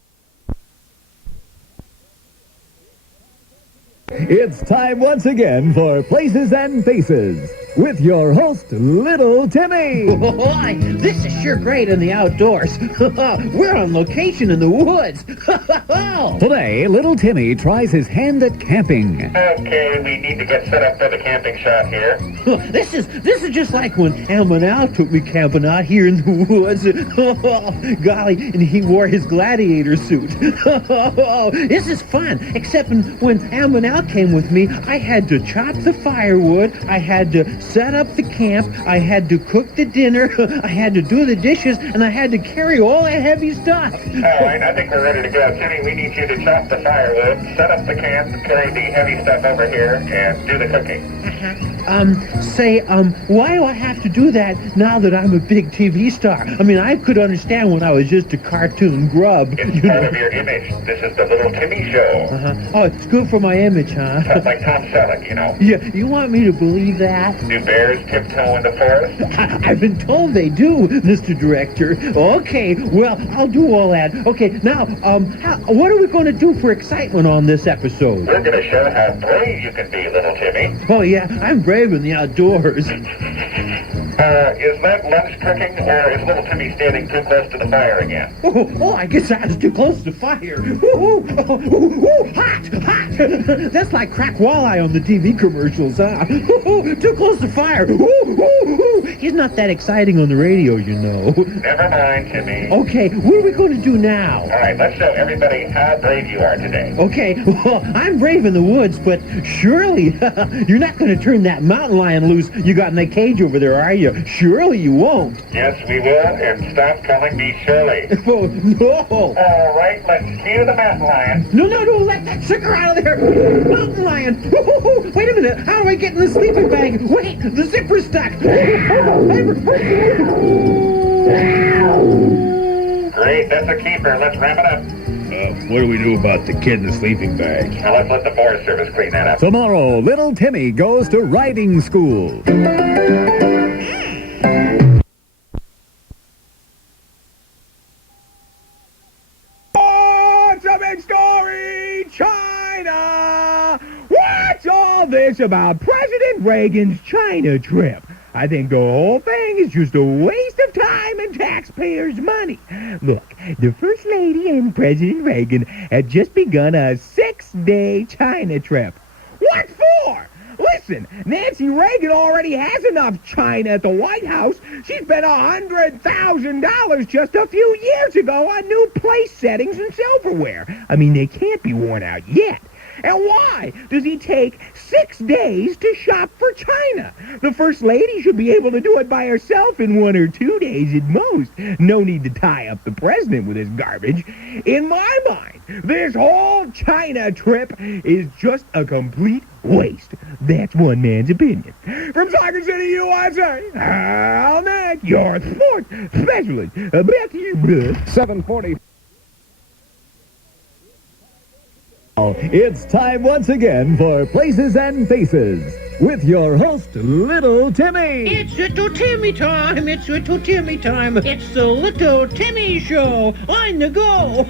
It's time once again for Places and Faces with your host, Little Timmy. Boy, this is sure great in the outdoors. We're on location in the woods. Today, Little Timmy tries his hand at camping. Okay, we need to get set up for the camping shot here. This is just like when Al took me camping out here in the woods. Golly, and he wore his gladiator suit. This is fun, except when Al came with me, I had to chop the firewood, I had to set up the camp, I had to cook the dinner, I had to do the dishes, and I had to carry all that heavy stuff. All right, I think we're ready to go. Timmy, we need you to chop the firewood, set up the camp, carry the heavy stuff over here, and do the cooking. Why do I have to do that now that I'm a big TV star? I mean, I could understand when I was just a cartoon grub. It's part of your image. This is the Little Timmy Show. Oh, it's good for my image, huh? Sounds like Tom Selleck, you know. Yeah, you want me to believe that? Do bears tiptoe in the forest? I've been told they do, Mr. Director. Okay, well, I'll do all that. Okay, now, what are we going to do for excitement on this episode? We're going to show how brave you can be, Little Timmy. Oh, yeah, I'm brave in the outdoors. Is that lunch cooking, or is Little Timmy standing too close to the fire again? Oh, I guess I was too close to the fire. Hot! That's like crack walleye on the TV commercials, huh? Too close to fire. He's not that exciting on the radio, you know. Never mind, Timmy. Okay, what are we going to do now? All right, let's show everybody how brave you are today. Okay, well, I'm brave in the woods, but surely you're not going to turn that mountain lion loose you got in that cage over there, are you? Surely you won't. Yes, we will, and stop calling me Shirley. Oh, no. All right, let's cue the mountain lion. No, let that sucker out of there. Mountain lion. Wait a minute, how do I get in the sleeping bag? Wait, the zipper's stuck. Great, that's a keeper. Let's wrap it up. What do we do about the kid in the sleeping bag? Now let's let the Forest Service clean that up. Tomorrow, Little Timmy goes to riding school. What's a big story? China! What's all this about President Reagan's China trip? I think the whole thing is just a waste of time and taxpayers' money. Look, the First Lady and President Reagan had just begun a 6-day China trip. What for? Listen, Nancy Reagan already has enough China at the White House. She spent $100,000 just a few years ago on new place settings and silverware. I mean, they can't be worn out yet. And why does he take 6 days to shop for China? The First Lady should be able to do it by herself in 1 or 2 days at most. No need to tie up the president with his garbage. In my mind, this whole China trip is just a complete waste. That's one man's opinion. From Soccer City, USA, Hal Mac, your sports specialist. Back to you, bud. 7:40. It's time once again for Places and Faces with your host, Little Timmy. It's Little Timmy time. It's Little Timmy time. It's the Little Timmy Show on the go.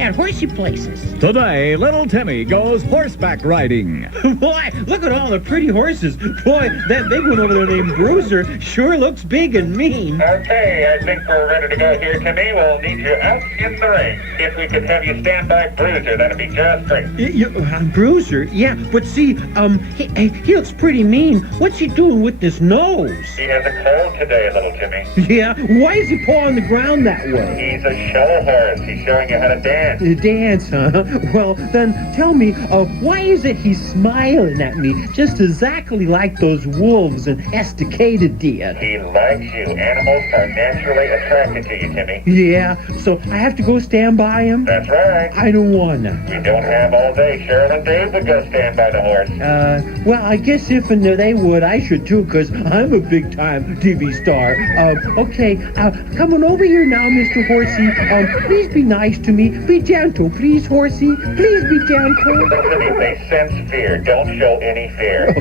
At horsey places. Today, Little Timmy goes horseback riding. Boy, look at all the pretty horses. Boy, that big one over there named Bruiser sure looks big and mean. Okay, I think we're ready to go here, Timmy. We'll need you out in the ring. If we could have you stand by Bruiser, that'd be just great. Bruiser? Yeah, but see, he looks pretty mean. What's he doing with this nose? He has a cold today, Little Timmy. Yeah? Why is he pawing the ground that way? He's a show horse. He's showing you how to dance. Dance, huh? Well, then tell me, why is it he's smiling at me just exactly like those wolves in Estacada did? He likes you. Animals are naturally attracted to you, Timmy. Yeah, so I have to go stand by him? That's right. I don't wanna. You don't have all day. Cheryl and Dave would go stand by the horse. Well, I guess if they would, I should too, because I'm a big-time TV star. Okay, come on over here now, Mr. Horsey. Please be nice to me. Be gentle, please, Horsey. Please be gentle. They sense fear. Don't show any fear.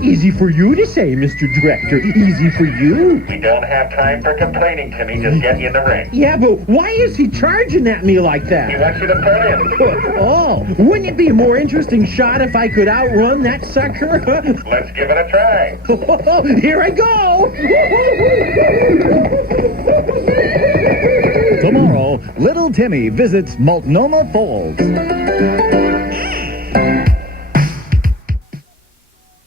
Easy for you to say, Mr. Director. Easy for you. We don't have time for complaining, Timmy. Just get in the ring. Yeah, but why is he charging at me like that? He wants you to put in. Oh, wouldn't it be a more interesting shot if I could outrun that sucker? Let's give it a try. Here I go! Tomorrow, Little Timmy visits Multnomah Falls.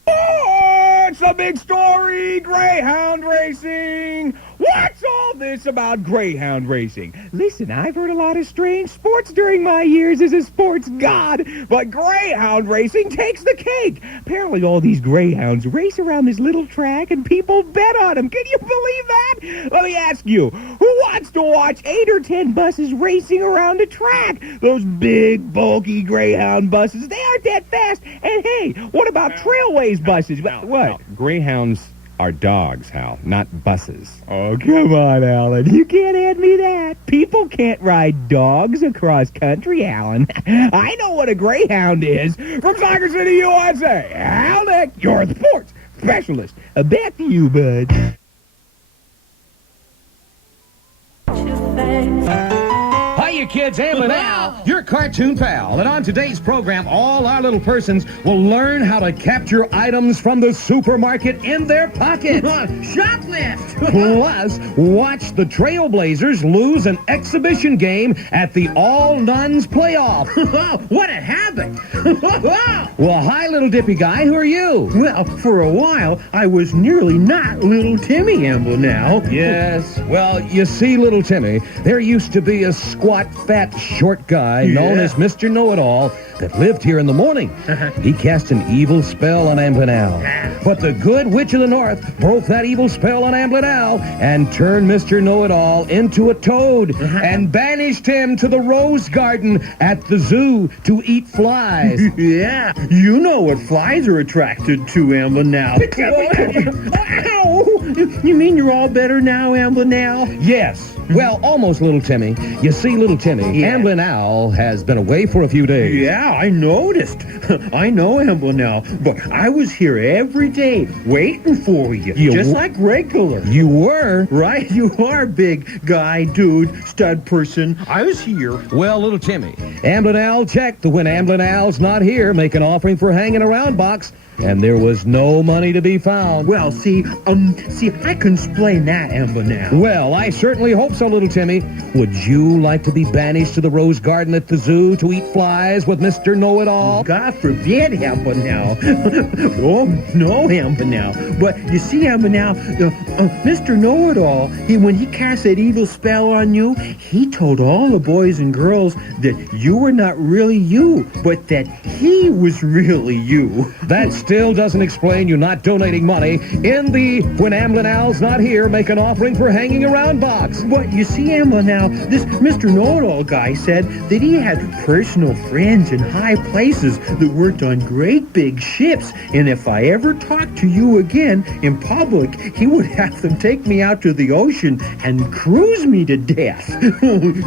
Oh, it's a big story, Greyhound Racing. What's all this about Greyhound Racing? Listen, I've heard a lot of strange sports during my years as a sports god, but Greyhound Racing takes the cake. Apparently all these Greyhounds race around this little track and people bet on them. Can you believe that? Let me ask you, who wants to watch 8 or 10 buses racing around a track? Those big, bulky Greyhound buses, they aren't that fast. And hey, what about Trailways buses? What? Greyhounds are dogs, Hal, not buses. Oh, come on, Alan. You can't hand me that. People can't ride dogs across country, Alan. I know what a Greyhound is. From Soccer City, USA, Hal Mac, your sports specialist. Back to you, bud. Hiya, kids. Amblin Al, your cartoon pal. And on today's program, all our little persons will learn how to capture items from the supermarket in their pockets. Shoplift! Plus, watch the Trailblazers lose an exhibition game at the All-Nuns playoff. What a habit! Well, hi, little dippy guy. Who are you? Well, for a while, I was nearly not Little Timmy, Amblin now. Yes. Well, you see, little Timmy, there used to be a squat, fat, short guy known as Mr. Know-It-All that lived here in the morning. He cast an evil spell on Amblin Al. But the good witch of the north broke that evil spell on Amblin Al and turned Mr. Know-It-All into a toad and banished him to the rose garden at the zoo to eat flies. Yeah, you know what flies are attracted to, Amblin now. Ow! You mean you're all better now, Amblin now? Yes. Well, almost, little Timmy. You see, little Timmy, Amblin Al has been away for a few days. Yeah, I noticed. I know, Amblin now, but I was here every day waiting for you, just like regular. You were? Right, you are, big guy, dude, stud person. I was here. Well, little Timmy, Amblin Al checked when Amblin Al's not here, make an offering for hanging around box, and there was no money to be found. Well, see, I can explain that, Amblin now. Well, I certainly hope so, little Timmy. Would you like to be banished to the rose garden at the zoo to eat flies with Mr. Know-It-All? God forbid, Amblin now. Oh, no, Amblin now. But you see, Amblin now, Mr. Know-It-All, when he cast that evil spell on you, he told all the boys and girls that you were not really you, but that he was really you. That still doesn't explain you not donating money in the When Amblin Al's Not Here, make an offering for hanging around box. But you see, Amblin now, this Mr. Know-It-All guy said that he had personal friends in high places that worked on great big ships, and if I ever talked to you again in public, he would have them take me out to the ocean and cruise me to death.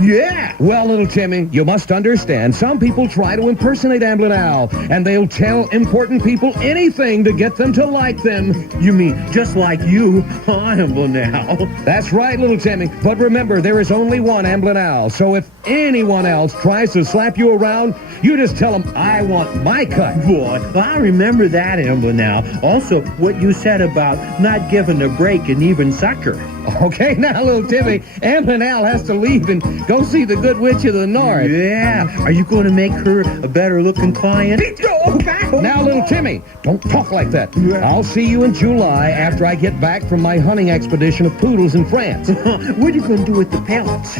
Yeah. Well, little Timmy, you must understand, some people try to impersonate Amblin Al, and they'll tell important people anything to get them to like them. You mean just like you, Amblin now? That's right, little Timmy. But remember, there is only one Amblin Al, so if anyone else tries to slap you around, you just tell them, I want my cut. Boy, I remember that, Amblin now. Also, what you said about not giving a break an even sucker. Okay, now, little Timmy, Amblin Al has to leave and go see the good witch of the north. Yeah. Are you going to make her a better-looking client? Now, little Timmy, don't talk like that. I'll see you in July after I get back from my hunting expedition of poodles in France. What are you going to do with the pellets?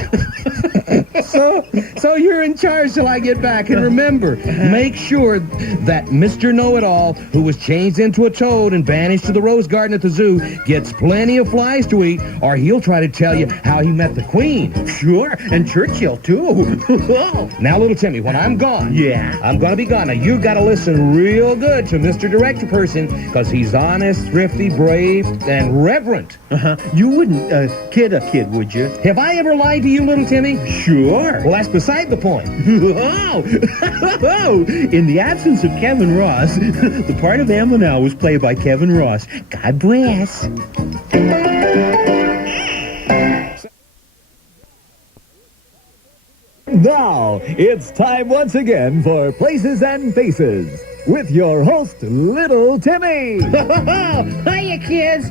So you're in charge till I get back. And remember, make sure that Mr. Know-It-All, who was changed into a toad and banished to the rose garden at the zoo, gets plenty of flies to eat, or he'll try to tell you how he met the Queen. Sure, and Churchill, too. Now, little Timmy, when I'm gone, yeah, I'm going to be gone. Now, you got to listen real good to Mr. Director Person, because he's honest, thrifty, brave, and reverent. You wouldn't kid a kid, would you? Have I ever lied to you, little Timmy? Sure. Well, that's beside the point. In the absence of Kevin Ross, the part of Amblin now was played by Kevin Ross. God bless. Now, it's time once again for Places and Faces with your host, Little Timmy. Hiya, kids.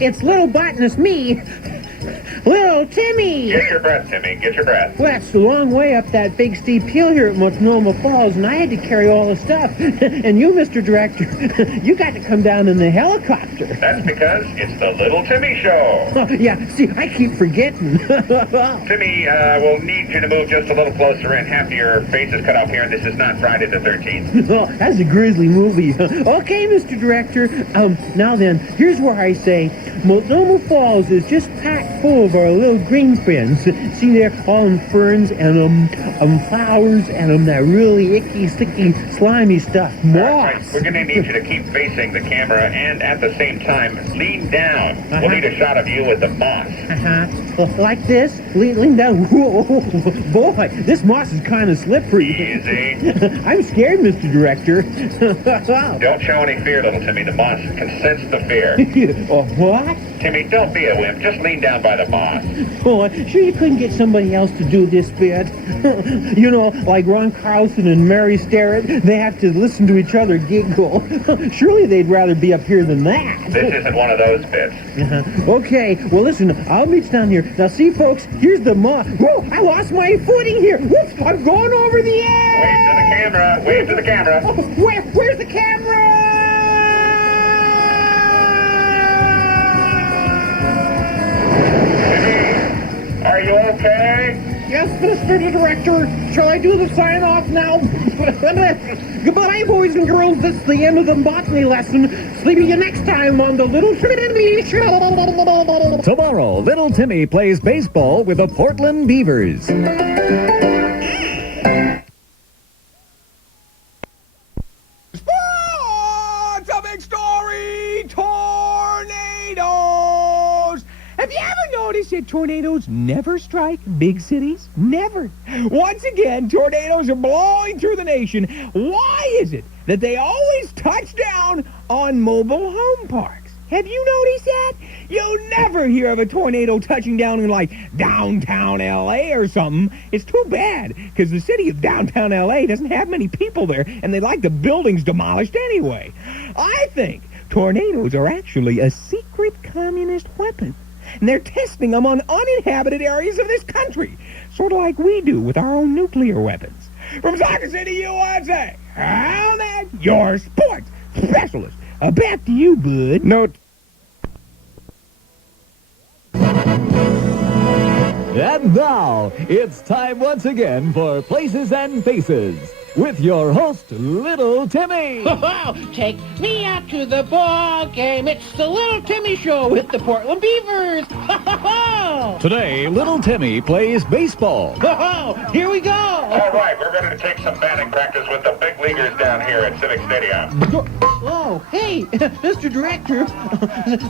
It's Little Botanist me, Little Timmy. Get your breath, Timmy. Get your breath. Well, it's a long way up that big steep hill here at Multnomah Falls, and I had to carry all the stuff. And you, Mr. Director, you got to come down in the helicopter. That's because it's the Little Timmy Show. Yeah, see, I keep forgetting. Timmy, we'll need you to move just a little closer in. Half of your face is cut off here, and this is not Friday the 13th. Oh, that's a grisly movie. Okay, Mr. Director. Now then, here's where I say Multnomah Falls is just packed full of our little green friends. See there, all them ferns and flowers and that really icky, sticky, slimy stuff. Moss. Right. We're going to need you to keep facing the camera and at the same time lean down. We'll need a shot of you with the moss. Like this? Lean down. Whoa, boy, this moss is kind of slippery. Easy. I'm scared, Mr. Director. Don't show any fear, little Timmy. The moss can sense the fear. What? Timmy, don't be a wimp. Just lean down by the moss. Oh, sure you couldn't get somebody else to do this bit? You know, like Ron Carlson and Mary Starrett, they have to listen to each other giggle. Surely they'd rather be up here than that. This isn't one of those bits. Okay, well listen, I'll meet you down here. Now see, folks, here's the moss. Whoa, I lost my footing here. Whoops, I'm going over the air. Wave to the camera. Wave to the camera. Where's the camera? Are you okay? Yes, Mr. Director. Shall I do the sign-off now? Goodbye, boys and girls. This is the end of the botany lesson. See you next time on the Little Timmy Show. Tomorrow, Little Timmy plays baseball with the Portland Beavers. Sports! A big story! Tornadoes! Have you ever noticed that tornadoes never strike big cities? Never. Once again, tornadoes are blowing through the nation. Why is it that they always touch down on mobile home parks? Have you noticed that? You never hear of a tornado touching down in, like, downtown L.A. or something. It's too bad, because the city of downtown L.A. doesn't have many people there, and they like the buildings demolished anyway. I think tornadoes are actually a secret communist weapon. And they're testing them on uninhabited areas of this country, sort of like we do with our own nuclear weapons. From Soccer City, USA, Hal Mac, your sports specialist. Back to you, bud. Note. And now, it's time once again for Places and Faces with your host, Little Timmy. Take me out to the ball game. It's the Little Timmy Show with the Portland Beavers. Today, Little Timmy plays baseball. Here we go. All right, we're ready to take some batting practice with the big leaguers down here at Civic Stadium. Oh, hey, Mr. Director,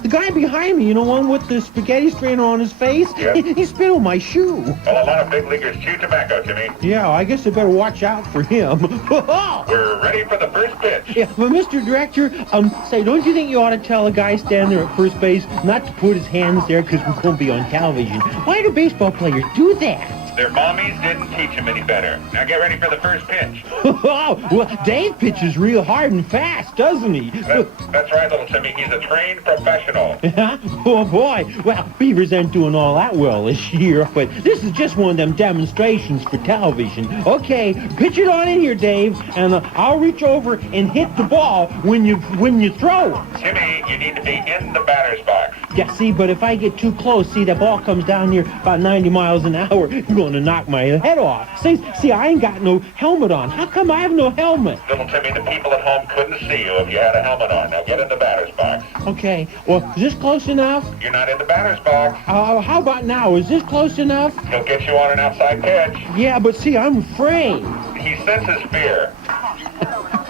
the guy behind me, you know, one with the spaghetti strainer on his face, he spit on my shoe. Well, a lot of big leaguers chew tobacco, Timmy. Yeah, I guess I better watch out for him. We're ready for the first pitch. Yeah, but Mr. Director, say, don't you think you ought to tell a guy standing there at first base not to put his hands there because we won't be on television? Why do baseball players do that? Their mommies didn't teach them any better. Now get ready for the first pitch. Well, Dave pitches real hard and fast, doesn't he? That's right, little Timmy. He's a trained professional. Oh, boy. Well, Beavers aren't doing all that well this year, but this is just one of them demonstrations for television. Okay, pitch it on in here, Dave, and I'll reach over and hit the ball when you throw it. Timmy, you need to be in the batter's box. Yeah, see, but if I get too close, see, the ball comes down here about 90 miles an hour. You're going to knock my head off. See, I ain't got no helmet on. How come I have no helmet? Little Timmy, the people at home couldn't see you if you had a helmet on. Now get in the batter's box. Okay, well, is this close enough? You're not in the batter's box. How about now? Is this close enough? He'll get you on an outside pitch. Yeah, but see, I'm afraid. He senses fear.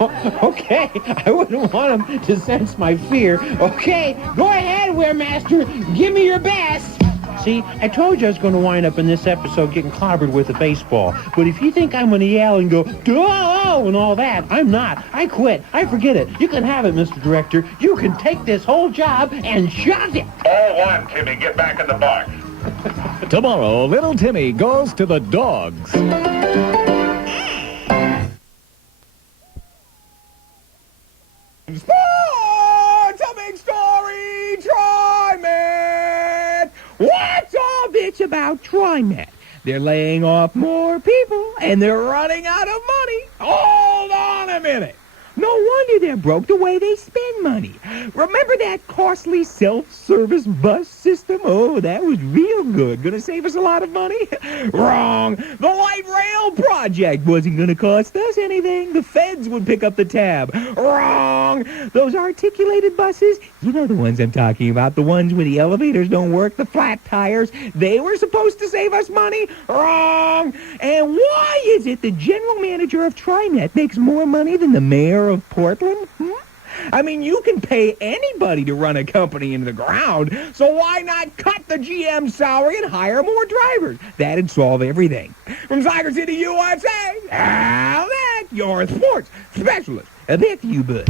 Okay, I wouldn't want him to sense my fear. Okay, go ahead, Waremaster. Give me your best. See, I told you I was going to wind up in this episode getting clobbered with a baseball. But if you think I'm going to yell and go, "Duh!" and all that, I'm not. I quit. I forget it. You can have it, Mr. Director. You can take this whole job and shut it. All one, Timmy. Get back in the box. Tomorrow, little Timmy goes to the dogs. Sports, a big story, TriMet. What's all this about TriMet? They're laying off more people, and they're running out of money. Hold on a minute. No wonder they're broke the way they spend money. Remember that costly self-service bus system? Oh, that was real good. Gonna save us a lot of money? Wrong. The light rail project wasn't gonna cost us anything. The feds would pick up the tab. Wrong. Those articulated buses, you know the ones I'm talking about, the ones where the elevators don't work, the flat tires, they were supposed to save us money? Wrong. And why is it the general manager of TriMet makes more money than the mayor of Portland? I mean, you can pay anybody to run a company into the ground, so why not cut the GM salary and hire more drivers? That'd solve everything. From Soccer City, USA, Hal Mac, your sports specialist. Back to you, bud.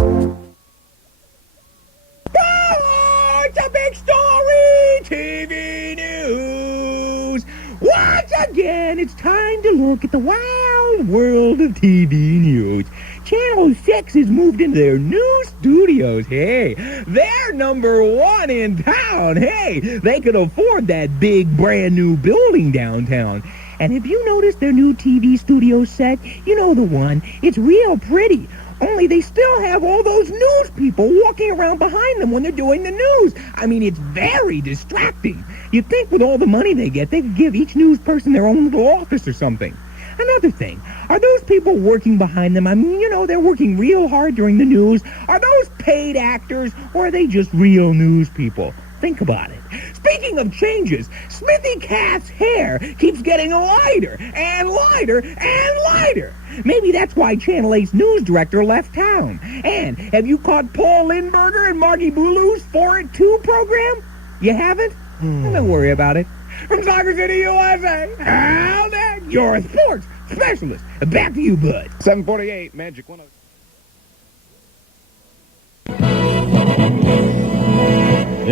Oh, it's a big story, TV news. Once again, it's time to look at the wild world of TV news. Channel 6 has moved into their new studios. Hey, they're #1 in town. Hey, they could afford that big brand new building downtown. And have you noticed their new TV studio set? You know the one. It's real pretty. Only they still have all those news people walking around behind them when they're doing the news. I mean, it's very distracting. You'd think with all the money they get, they could give each news person their own little office or something. Another thing, are those people working behind them? I mean, you know, they're working real hard during the news. Are those paid actors, or are they just real news people? Think about it. Speaking of changes, Smithy Cat's hair keeps getting lighter and lighter and lighter. Maybe that's why Channel 8's news director left town. And have you caught Paul Lindbergher and Margie Boulou's 4 at 2 program? You haven't? Don't worry about it. From Soccer City, USA, Hal Mac, your sports specialist. Back to you, bud. 748, Magic 102.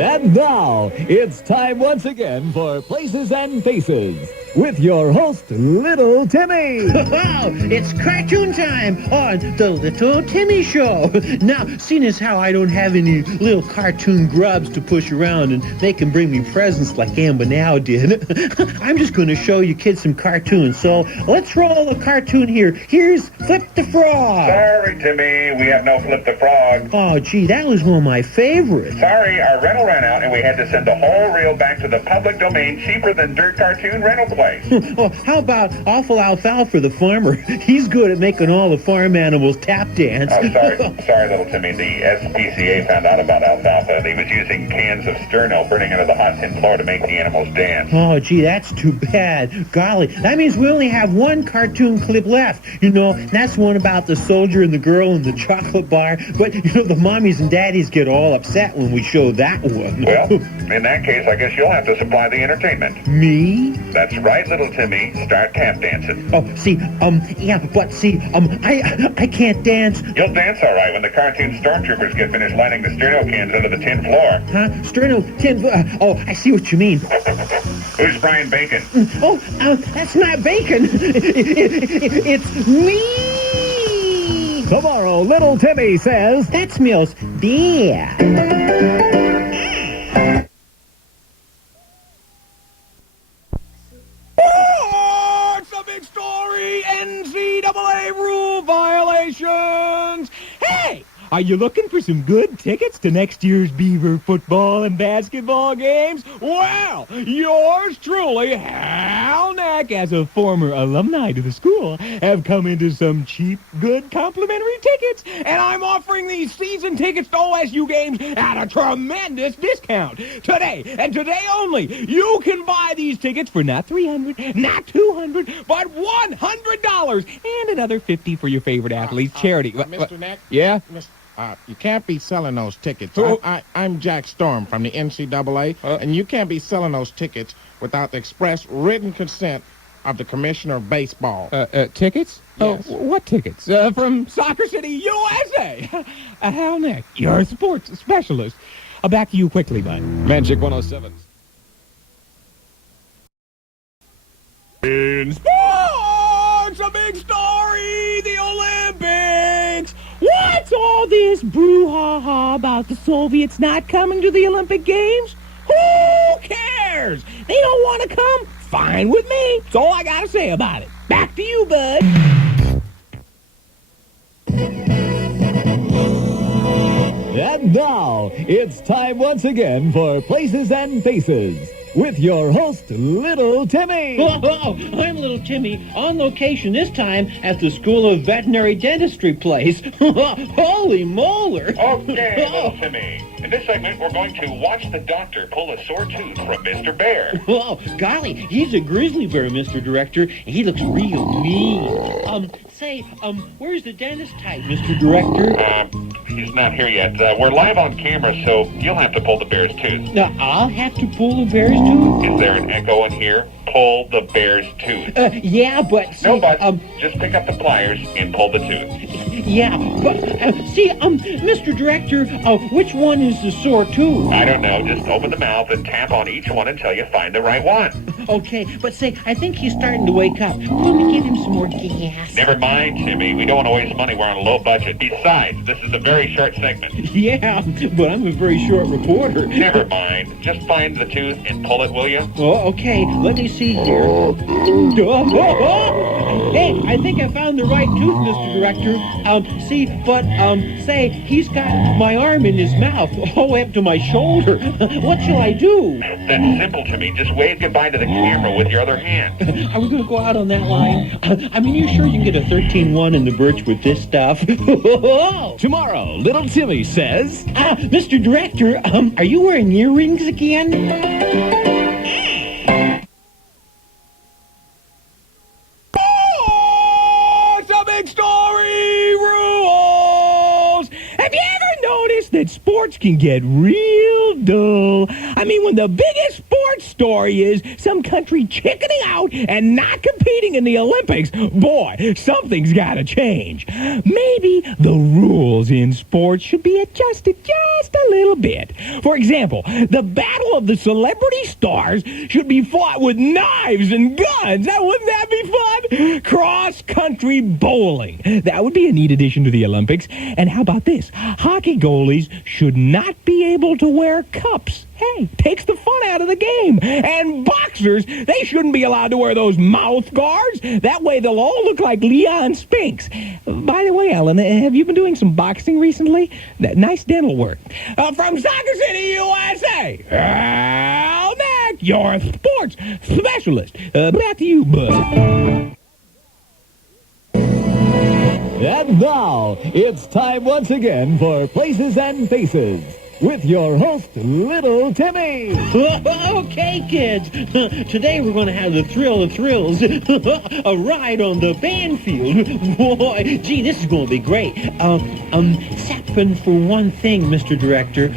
And now, it's time once again for Places and Faces with your host, Little Timmy. It's cartoon time on the Little Timmy Show. Now, seeing as how I don't have any little cartoon grubs to push around and they can bring me presents like Amber now did, I'm just going to show you kids some cartoons. So let's roll a cartoon here. Here's Flip the Frog. Sorry, Timmy, we have no Flip the Frog. Oh, gee, that was one of my favorites. Sorry, our rental ran out and we had to send the whole reel back to the public domain cheaper than Dirt Cartoon rental place. Oh, how about Awful Alfalfa the farmer? He's good at making all the farm animals tap dance. Oh, sorry, little Timmy. The SPCA found out about alfalfa. He was using cans of sterno burning under the hot tin floor to make the animals dance. Oh, gee, that's too bad. Golly, that means we only have one cartoon clip left. You know, that's one about the soldier and the girl in the chocolate bar. But, you know, the mommies and daddies get all upset when we show that one. Well, in that case, I guess you'll have to supply the entertainment. Me? That's right, little Timmy. Start tap dancing. Oh, see, yeah, but see, I can't dance. You'll dance all right when the cartoon stormtroopers get finished lighting the sterno cans under the tin floor. Huh? Sterno tin floor? Oh, I see what you mean. Who's frying bacon? Oh, that's not bacon. It's me. Tomorrow, Little Timmy says, that smells bad. NCAA rule violations. Hey, are Are you looking for some good tickets to next year's Beaver football and basketball games? Well, yours truly, Hal Mac, as a former alumni to the school, have come into some cheap, good complimentary tickets, and I'm offering these season tickets to OSU games at a tremendous discount. Today, and today only, you can buy these tickets for not $300, not $200, but $100, and another $50 for your favorite athlete's charity. Mr. Neck? Yeah? You can't be selling those tickets. Oh. I'm Jack Storm from the NCAA, and you can't be selling those tickets without the express written consent of the Commissioner of Baseball. Tickets? Yes. Oh, what tickets? From Soccer City, USA. Hal Mack, you're a sports specialist. Back to you quickly, bud. Magic 107. In sports, a big story, the Olympics. What's all this brouhaha about the Soviets not coming to the Olympic Games? Who cares? They don't want to come? Fine with me. That's all I got to say about it. Back to you, bud. And now, it's time once again for Places and Faces with your host, Little Timmy. Hello, I'm Little Timmy, on location this time at the School of Veterinary Dentistry place. Holy molar! Okay, Little Timmy. In this segment, we're going to watch the doctor pull a sore tooth from Mr. Bear. Oh, golly, he's a grizzly bear, Mr. Director, and he looks real mean. Where's the dentist type, Mr. Director? He's not here yet. We're live on camera, so you'll have to pull the bear's tooth. Now, I'll have to pull the bear's tooth? Is there an echo in here? Pull the bear's tooth. Yeah, but... See, no, but just pick up the pliers and pull the tooth. Yeah, but, Mr. Director, which one is the sore tooth? I don't know. Just open the mouth and tap on each one until you find the right one. Okay, but say, I think he's starting to wake up. Let me give him some more gas. Never mind, Timmy. We don't want to waste money. We're on a low budget. Besides, this is a very short segment. Yeah, but I'm a very short reporter. Never mind. Just find the tooth and pull it, will you? Oh, okay. Let me see here. Hey, I think I found the right tooth, Mr. Director. Say, he's got my arm in his mouth, all the way up to my shoulder. What shall I do? That's simple, Timmy. Just wave goodbye to the camera with your other hand. Are we going to go out on that line? You sure you can get a 13-1 in the birch with this stuff? Tomorrow, Little Timmy says... Mr. Director, are you wearing earrings again? That sports can get real dull. When the biggest sports story is some country chickening out and not competing in the Olympics, boy, something's got to change. Maybe the rules in sports should be adjusted just a little bit. For example, the battle of the celebrity stars should be fought with knives and guns. Wouldn't that be fun? Cross-country bowling. That would be a neat addition to the Olympics. And how about this? Hockey goalies should not be able to wear cups. Hey, takes the fun out of the game. And boxers, they shouldn't be allowed to wear those mouth guards. That way they'll all look like Leon Spinks. By the way, Ellen, have you been doing some boxing recently? Nice dental work. From Soccer City, USA, Hal Mack, your sports specialist. Back to you, bud. And now, it's time once again for Places and Faces with your host, Little Timmy. Okay, kids. Today we're going to have the thrill of thrills. A ride on the Banfield. Boy, gee, this is going to be great. Except for one thing, Mr. Director.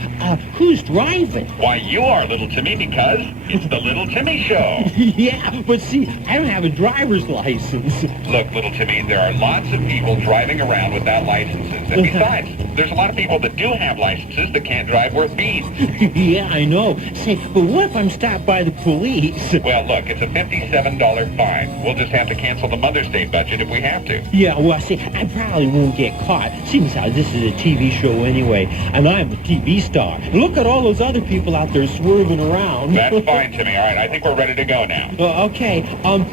Who's driving? Why, you are, Little Timmy, because it's the Little Timmy Show. Yeah, but see, I don't have a driver's license. Look, Little Timmy, there are lots of people driving around without licenses. And besides, there's a lot of people that do have licenses that can't drive worth beans. Yeah, I know. Say, but what if I'm stopped by the police? Well, look, it's a $57 fine. We'll just have to cancel the Mother's Day budget if we have to. Yeah, well, see, I probably won't get caught. Seems how this is a TV show anyway, and I'm a TV star. Look at all those other people out there swerving around. That's fine, Timmy. All right, I think we're ready to go now. Okay.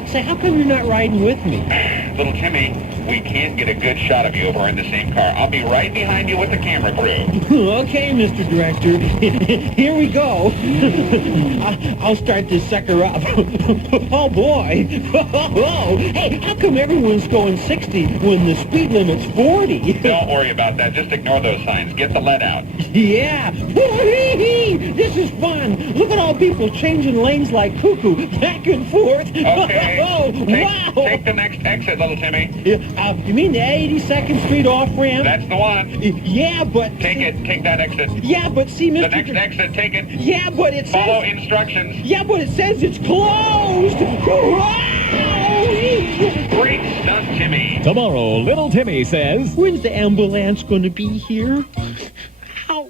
Say, how come you're not riding with me? Little Timmy, we can't get a good shot of you if we're in the same car. I'll be right behind you with the camera crew. Okay, Mr. Director. Here we go. I'll start this sucker up. Oh, boy. Hey, how come everyone's going 60 when the speed limit's 40? Don't worry about that. Just ignore those signs. Get the lead out. Yeah. This is fun. Look at all people changing lanes like cuckoo, back and forth. Okay. Wow. Take the next exit, little Timmy. You mean the 82nd Street off-ramp? That's the one. Yeah, but... Take that exit. Yeah, but see, Mr. The next exit, take it. Yeah, but it says... Follow instructions. Yeah, but it says it's closed. Great stunt, Timmy. Tomorrow, Little Timmy says... When's the ambulance going to be here? How?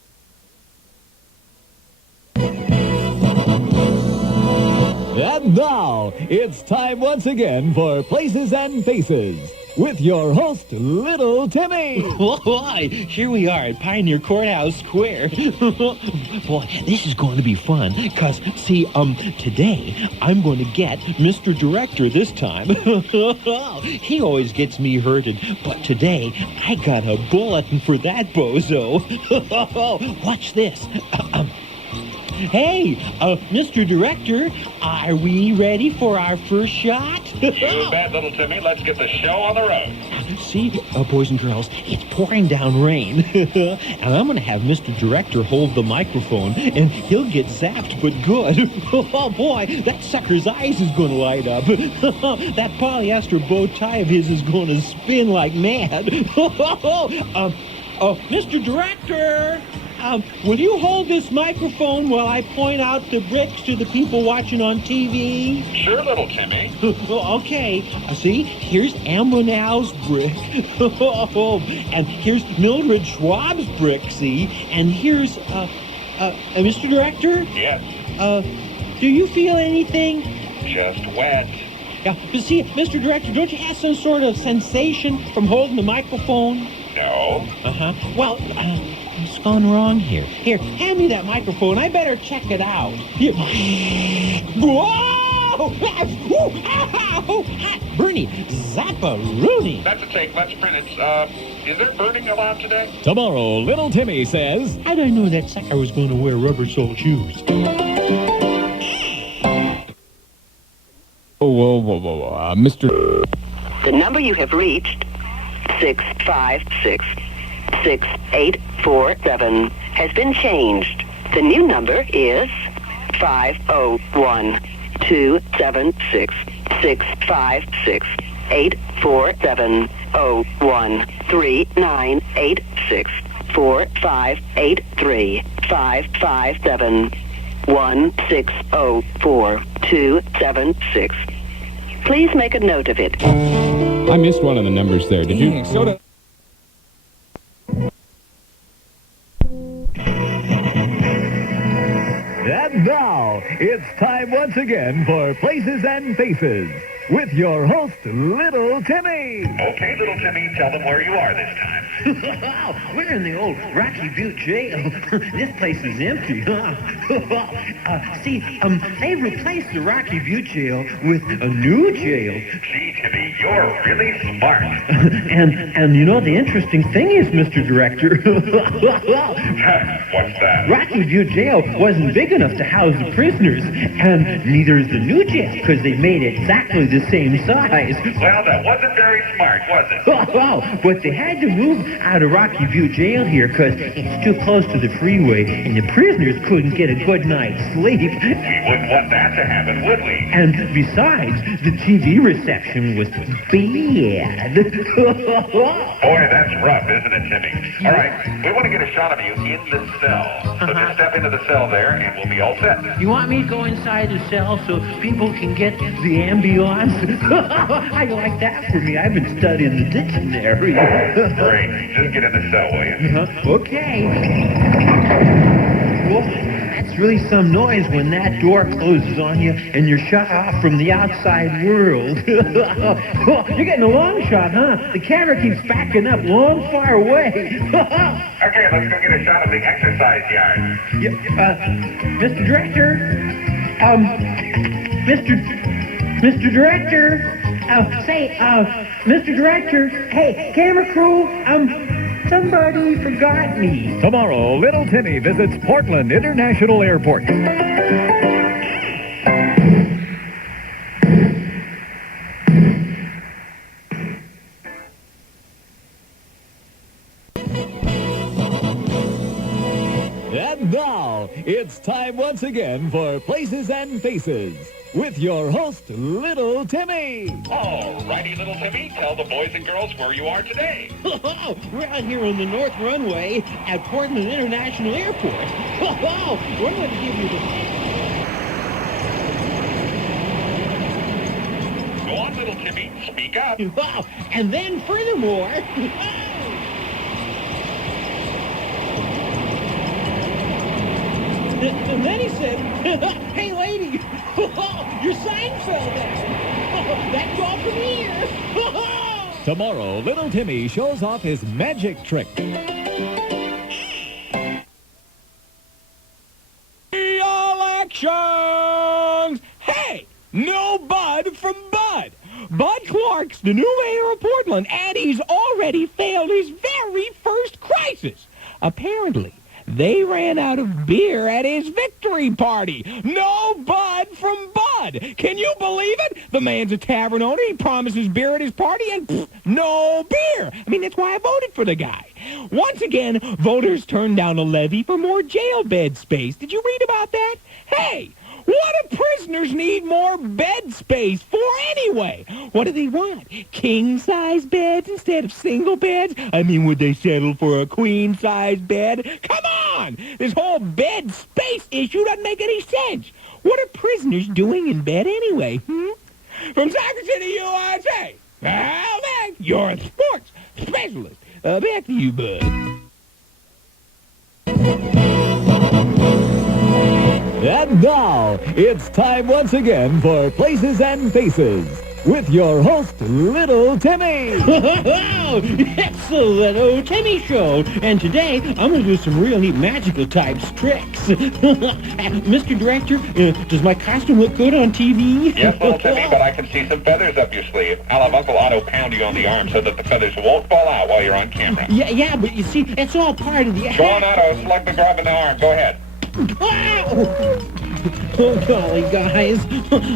And now, it's time once again for Places and Faces with your host, Little Timmy. Boy, here we are at Pioneer Courthouse Square. Boy, this is going to be fun, because, see, today, I'm going to get Mr. Director this time. He always gets me hurted, but today, I got a bulletin for that bozo. Watch this. Hey, Mr. Director, are we ready for our first shot? You bet, little Timmy. Let's get the show on the road. See, boys and girls, it's pouring down rain. And I'm going to have Mr. Director hold the microphone, and he'll get zapped, but good. Oh, boy, that sucker's eyes is going to light up. That polyester bow tie of his is going to spin like mad. Mr. Director... will you hold this microphone while I point out the bricks to the people watching on TV? Sure, little Timmy. Okay. See, here's Amblin brick. And here's Mildred Schwab's brick, see? And here's, Mr. Director? Yes. Do you feel anything? Just wet. Yeah, but see, Mr. Director, don't you have some sort of sensation from holding the microphone? No. Uh-huh. Well, what's gone wrong here? Here, hand me that microphone. I better check it out. Here. Whoa! Bernie, Zapparoonie. That's a take. Let's print it. Is there burning allowed today? Tomorrow, Little Timmy says... How did I know that sucker was going to wear rubber-soled shoes? Mr. The number you have reached, 656-6847, has been changed. The new number is 501-276-656-847. 01-3986-4583 557-1604-276. Please make a note of it. I missed one of the numbers there. Did you? Soda. And now, it's time once again for Places and Faces with your host, Little Timmy. Okay, little Timmy, tell them where you are this time. We're in the old Rocky Butte jail. This place is empty, huh? See, they replaced the Rocky Butte jail with a new jail. Gee, Timmy, you're really smart. And you know, the interesting thing is, Mr. Director... What's that? Rocky Butte jail wasn't big enough to house the prisoners, and neither is the new jail, because they made it exactly the same size. Well, that wasn't very smart, was it? But they had to move out of Rocky Butte jail here because it's too close to the freeway, and the prisoners couldn't get a good night's sleep. We wouldn't want that to happen, would we? And besides, the TV reception was bad. Boy, that's rough, isn't it, Timmy? All right, we want to get a shot of you in the cell. So just step into the cell there, and we'll be all set. You want me to go inside the cell so people can get the ambiance? I like that for me. I've been studying the dictionary. Great. Just get in the cell, will you? Okay. Well, that's really some noise when that door closes on you and you're shut off from the outside world. Oh, you're getting a long shot, huh? The camera keeps backing up long, far away. Okay, let's go get a shot of the exercise yard. Mr. Director? Mr. Director? Mr. Director, hey, camera crew, somebody forgot me. Tomorrow, Little Timmy visits Portland International Airport. And now, it's time once again for Places and Faces with your host, Little Timmy. All righty, Little Timmy, tell the boys and girls where you are today. We're out here on the North Runway at Portland International Airport. We're going to give you the... Go on, Little Timmy, speak up. And then furthermore... And then he said, hey, lady, your sign fell down. That's all from here. Tomorrow, Little Timmy shows off his magic trick. All actions! Hey, no Bud from Bud. Bud Clark's the new mayor of Portland, and he's already failed his very first crisis. Apparently, they ran out of beer at his victory party. No Bud from Bud. Can you believe it? The man's a tavern owner. He promises beer at his party, and no beer. I mean, that's why I voted for the guy. Once again, voters turned down a levy for more jail bed space. Did you read about that? Hey, what do prisoners need more bed space for anyway? What do they want? King-size beds instead of single beds? I mean, would they settle for a queen-size bed? Come on! This whole bed space issue doesn't make any sense. What are prisoners doing in bed anyway, From Soccer City, USA, Hal Mac, your sports specialist. Back to you, bud. And now, it's time once again for Places and Faces with your host, Little Timmy. It's the Little Timmy Show, and today I'm going to do some real neat magical types tricks. Mr. Director, does my costume look good on TV? Yes, Little Timmy, but I can see some feathers up your sleeve. I'll have Uncle Otto pound you on the arm so that the feathers won't fall out while you're on camera. Yeah, but you see, it's all part of the... Go on, Otto, slug the grub in the arm. Go ahead. Oh, golly, guys.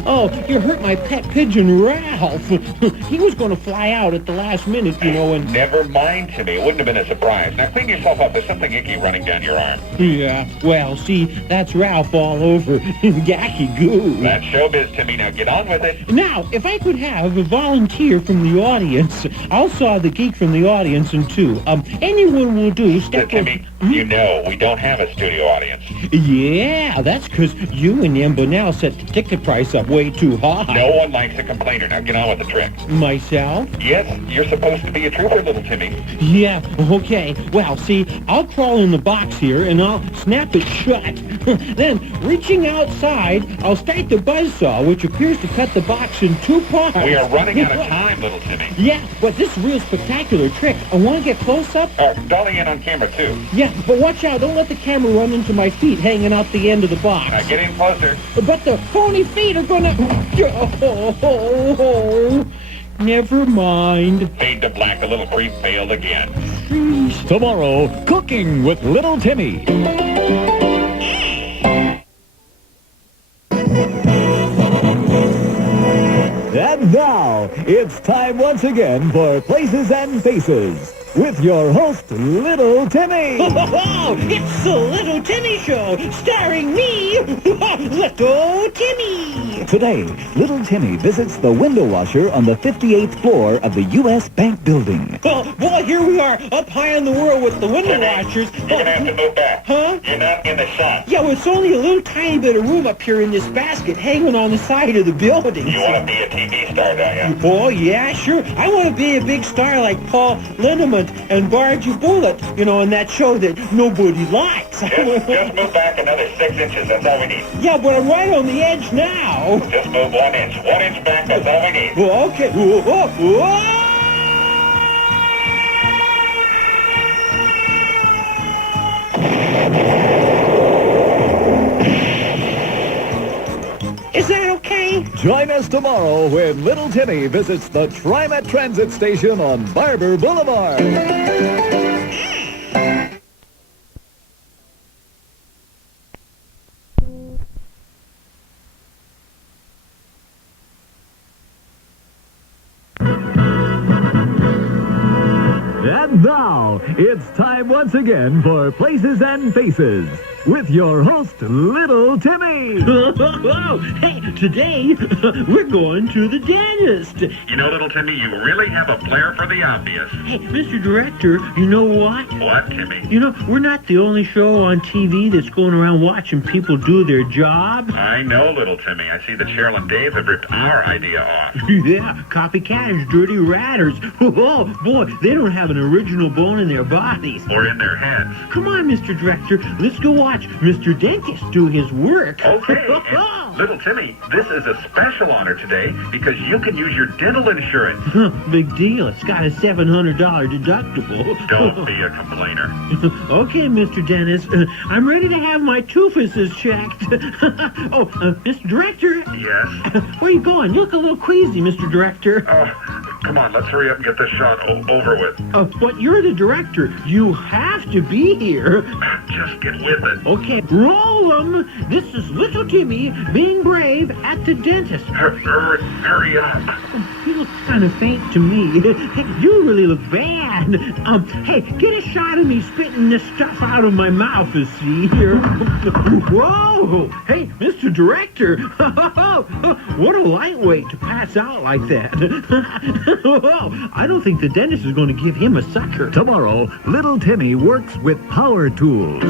Oh, you hurt my pet pigeon, Ralph. He was going to fly out at the last minute, you know, and... Never mind, Timmy. It wouldn't have been a surprise. Now, clean yourself up. There's something icky running down your arm. Yeah, well, see, that's Ralph all over gacky goo. That's showbiz, Timmy. Now, get on with it. Now, if I could have a volunteer from the audience, I'll saw the geek from the audience in two. Anyone will do. Timmy, you know we don't have a studio audience. Yeah, that's because you and them now set the ticket price up way too high. No one likes a complainer. Now get on with the trick. Myself? Yes, you're supposed to be a trooper, Little Timmy. Yeah, okay. Well, see, I'll crawl in the box here and I'll snap it shut. Then, reaching outside, I'll start the buzzsaw, which appears to cut the box in two parts. We are running out of time, Little Timmy. Yeah, but this is a real spectacular trick. I want to get close up. Dolly in on camera, too. Yeah, but watch out. Don't let the camera run into my feet hanging out the end of the box. Now get in closer. But the phony feet are gonna... Oh, never mind. Fade to black. The little creep failed again. Tomorrow, Cooking with Little Timmy. And now, it's time once again for Places and Faces with your host, Little Timmy. It's the Little Timmy Show, starring me, Little Timmy. Today, Little Timmy visits the window washer on the 58th floor of the U.S. Bank building. Oh, boy, here we are, up high in the world with the window washers. You're going to have to move back. Huh? You're not in the shot. Yeah, well, it's only a little tiny bit of room up here in this basket hanging on the side of the building. You want to be a TV star, don't you? Oh, yeah, sure. I want to be a big star like Paul Lindemann and Bargy Bullitt, you know, in that show that nobody likes. Just move back another 6 inches. That's all we need. Yeah, but I'm right on the edge now. Just move 1 inch. 1 inch back. That's all we need. Oh, okay. Is that okay? Join us tomorrow when Little Timmy visits the TriMet Transit Station on Barber Boulevard. And now, it's time once again for Places and Faces with your host, Little Timmy. Hey, today we're going to the dentist. You know, Little Timmy, you really have a flair for the obvious. Hey, Mr. Director, you know what? What, Timmy? You know, we're not the only show on TV that's going around watching people do their job. I know, Little Timmy. I see that Cheryl and Dave have ripped our idea off. Yeah, copycatters, dirty ratters. Oh, boy, they don't have an original bone in their bodies. Or in their heads. Come on, Mr. Director, let's go watch Mr. Dentist do his work. Okay, and Little Timmy, this is a special honor today because you can use your dental insurance. Big deal. It's got a $700 deductible. Don't be a complainer. Okay, Mr. Dentist, I'm ready to have my toofuses checked. Mr. Director? Yes? Where are you going? You look a little queasy, Mr. Director. Oh, come on, let's hurry up and get this shot over with. But you're the director. You have to be here. Just get with it. Okay, roll 'em. This is Little Timmy being brave at the dentist. Hurry up. You look kind of faint to me. Hey, you really look bad. Hey, get a shot of me spitting this stuff out of my mouth, you see here. Whoa! Hey, Mr. Director. What a lightweight to pass out like that. I don't think the dentist is going to give him a sucker. Tomorrow, Little Timmy works with power tools.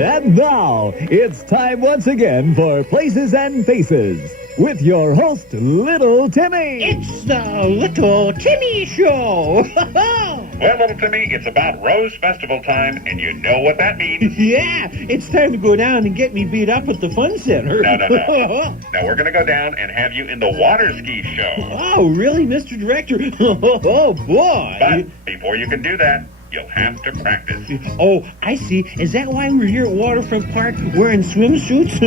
And now, it's time once again for Places and Faces with your host, Little Timmy. It's the Little Timmy Show. Well, Little Timmy, it's about Rose Festival time, and you know what that means. Yeah, it's time to go down and get me beat up at the fun center. No. Now, we're going to go down and have you in the water ski show. Oh, really, Mr. Director? Oh, boy. But before you can do that, you'll have to practice. Oh, I see. Is that why we're here at Waterfront Park wearing swimsuits?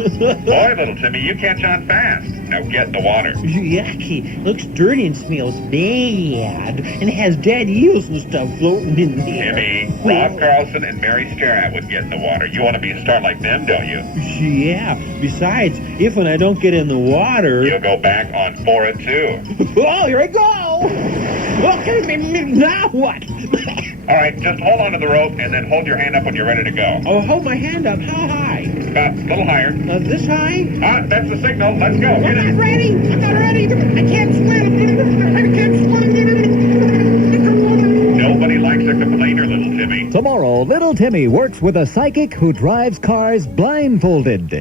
Boy, Little Timmy, you catch on fast. Now get in the water. Yucky. Looks dirty and smells bad. And it has dead eels and stuff floating in there. Timmy, Rob Carlson and Mary Starrett would get in the water. You want to be a star like them, don't you? Yeah. Besides, if and I don't get in the water... You'll go back on for it, too. Oh, here I go! Okay, now what? All right, just hold on to the rope and then hold your hand up when you're ready to go. Oh, hold my hand up. How high? About a little higher. This high? That's the signal. Let's go. I'm not ready. I can't swim. I can't swim. Nobody likes a complainer, Little Timmy. Tomorrow, Little Timmy works with a psychic who drives cars blindfolded.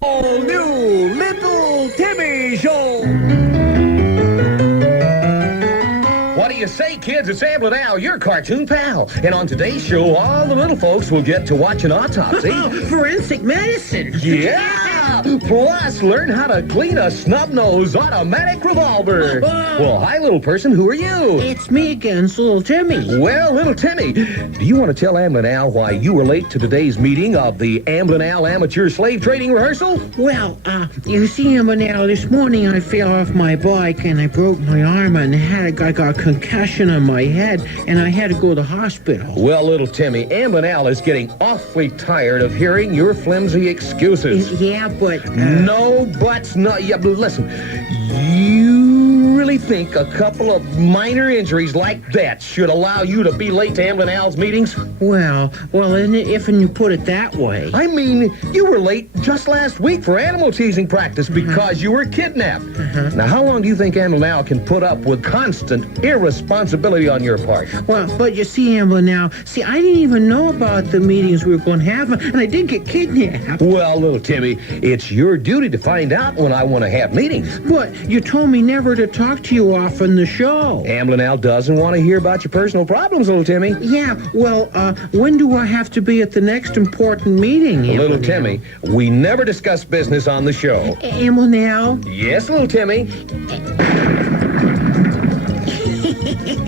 All new Little Timmy Show. What do you say, kids? It's Amblin Al, your cartoon pal. And on today's show, all the little folks will get to watch an autopsy. Forensic medicine. Yeah! Plus, learn how to clean a snub-nosed automatic revolver. Well, hi, little person. Who are you? It's me again, Little Timmy. Well, Little Timmy, do you want to tell Amblin Al why you were late to today's meeting of the Amblin Al Amateur Slave Trading Rehearsal? Well, you see, Amblin Al, this morning I fell off my bike and I broke my arm and I got a concussion on my head and I had to go to the hospital. Well, Little Timmy, Amblin Al is getting awfully tired of hearing your flimsy excuses. Yeah, but... No buts, not yet. But listen, you really think a couple of minor injuries like that should allow you to be late to Amblin Al's meetings? Well, if you put it that way. I mean, you were late just last week for animal teasing practice because you were kidnapped. Now, how long do you think Amblin Al can put up with constant irresponsibility on your part? Well, but you see, Amblin Al, I didn't even know about the meetings we were going to have, and I did get kidnapped. Well, little Timmy, it's your duty to find out when I want to have meetings. But you told me never to talk to you off on the show. Amblin Al doesn't want to hear about your personal problems, little Timmy. Yeah, well, when do I have to be at the next important meeting, Amblin Little Timmy, we never discuss business on the show. Amblin Al? Yes, little Timmy. It's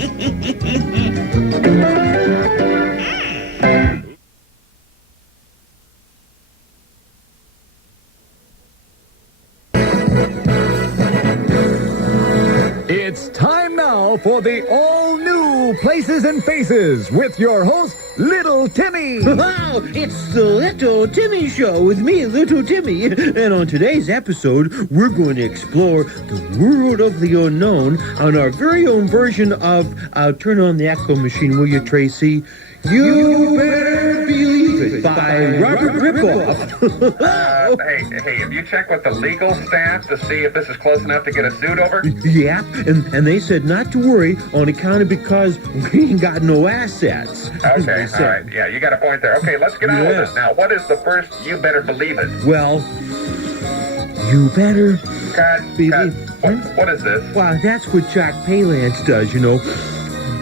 time now for the all-new Places and Faces with your host, Little Timmy. Wow, it's the Little Timmy Show with me, Little Timmy. And on today's episode, we're going to explore the world of the unknown on our very own version of Turn on the Echo Machine, will you, Tracy? You Better Believe It by Robert Ripoff. Hey, have you checked with the legal staff to see if this is close enough to get a suit over? Yeah, and they said not to worry on account of because we ain't got no assets. Okay, all right. Yeah, you got a point there. Okay, let's get on with this now. What is the first You Better Believe It? Well, you better believe. What is this? Wow, that's what Jack Palance does, you know.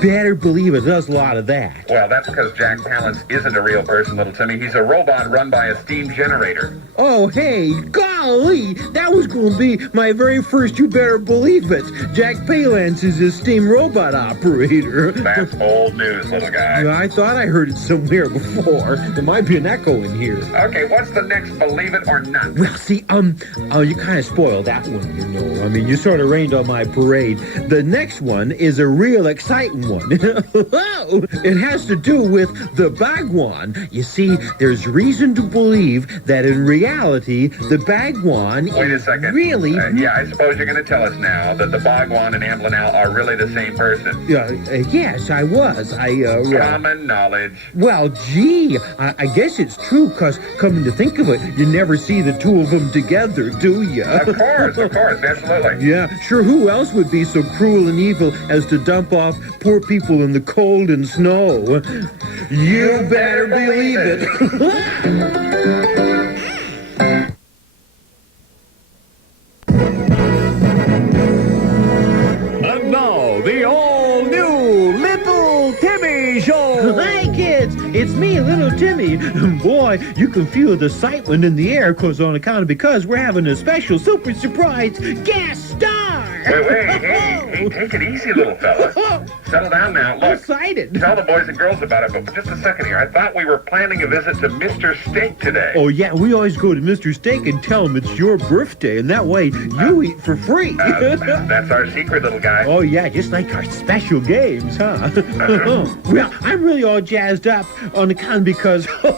Better believe it does a lot of that. Well, that's because Jack Palance isn't a real person, Little Timmy. He's a robot run by a steam generator. Oh, hey, golly, that was going to be my very first You Better Believe It. Jack Palance is a steam robot operator. That's old news, little guy. I thought I heard it somewhere before. There might be an echo in here. Okay, what's the next Believe It or Not? Well, see, you kind of spoiled that one, you know. I mean, you sort of rained on my parade. The next one is a real exciting one. It has to do with the Bhagwan. You see, there's reason to believe that in reality, the Bhagwan Wait a second. Really... yeah, I suppose you're going to tell us now that the Bhagwan and Amblin are really the same person. Yes, I was. Common knowledge. Well, gee, I guess it's true, because coming to think of it, you never see the two of them together, do you? Of course, absolutely. Yeah, sure, who else would be so cruel and evil as to dump off poor people in the cold and snow? You better believe it. And now, the all-new Little Timmy Show. Hi, kids. It's me, Little Timmy. Boy, you can feel the excitement in the air because we're having a special super surprise guest star. Wait, hey, take it easy, little fella. Settle down now. Look, excited. Tell the boys and girls about it, but for just a second here, I thought we were planning a visit to Mr. Steak today. Oh, yeah, we always go to Mr. Steak and tell him it's your birthday, and that way you eat for free. That's our secret, little guy. Oh, yeah, just like our special games, huh? Well, I'm really all jazzed up on account because Prince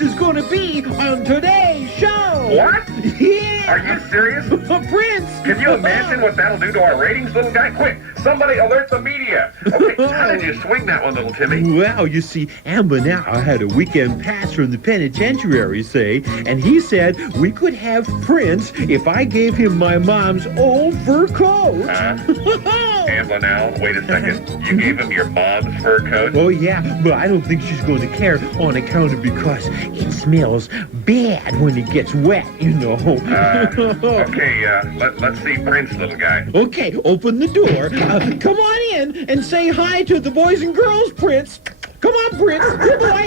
is going to be on today's show. What? Yeah. Are you serious? Prince. Can you imagine what that'll do to our ratings, little guy? Quick, somebody alert the media. Okay, how did you swing that one, little Timmy? Well, you see, Amber now had a weekend pass from the penitentiary, say, and he said we could have Prince if I gave him my mom's old fur coat. Amber now, wait a second. You gave him your mom's fur coat? Oh, yeah, but I don't think she's going to care on account of because it smells bad when it gets wet, you know. Okay, let's see Prince, little guy. Okay, open the door. Come on in and say hi to the boys and girls, Prince. Come on, Prince. Good boy.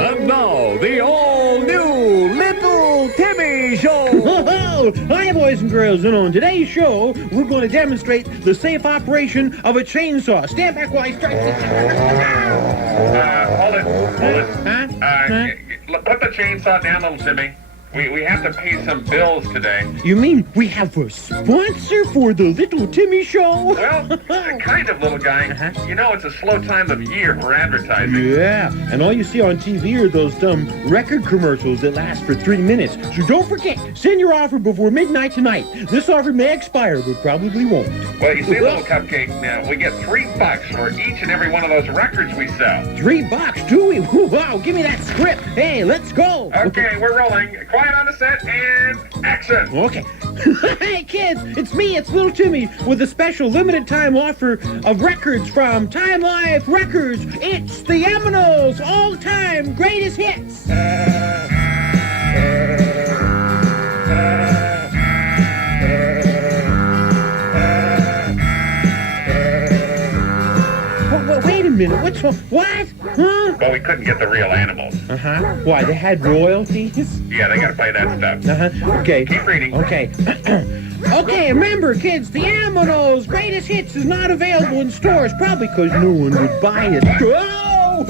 And now, the all-new Little Timmy Show. Hi, boys and girls, and on today's show, we're going to demonstrate the safe operation of a chainsaw. Stand back while I strike this. Hold it. Put the chainsaw down, little Timmy. We have to pay some bills today. You mean we have a sponsor for the Little Timmy Show? Well, kind of, little guy. You know, it's a slow time of year for advertising. Yeah, and all you see on TV are those dumb record commercials that last for 3 minutes. So don't forget, send your offer before midnight tonight. This offer may expire, but probably won't. Well, you see, little cupcake, now, we get $3 for each and every one of those records we sell. $3, do we? Wow, give me that script. Hey, let's go. Okay, we're rolling. Quiet on the set, and action! Okay. Hey, kids, it's me, it's Little Timmy, with a special limited time offer of records from Time Life Records. It's the Aminos all-time greatest hits. Wait a minute. What's wrong? What? Huh? But we couldn't get the real animals. Uh-huh. Why, they had royalties? Yeah, they gotta play that stuff. Uh-huh. Okay. Keep reading. Okay. Okay, remember, kids, the Aminos Greatest Hits is not available in stores, probably because no one would buy it. Oh!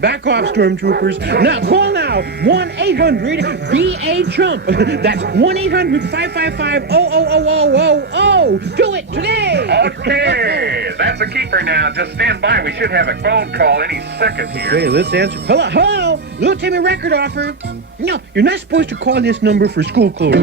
Back off, stormtroopers. Now, call now. 1-800-VA-CHUMP. That's 1-800-555-00000. Do it today. Okay, that's a keeper now. Just stand by. We should have a phone call any second here. Okay, let's answer. Hello, hello. Little Timmy record offer. No, you're not supposed to call this number for school clothes.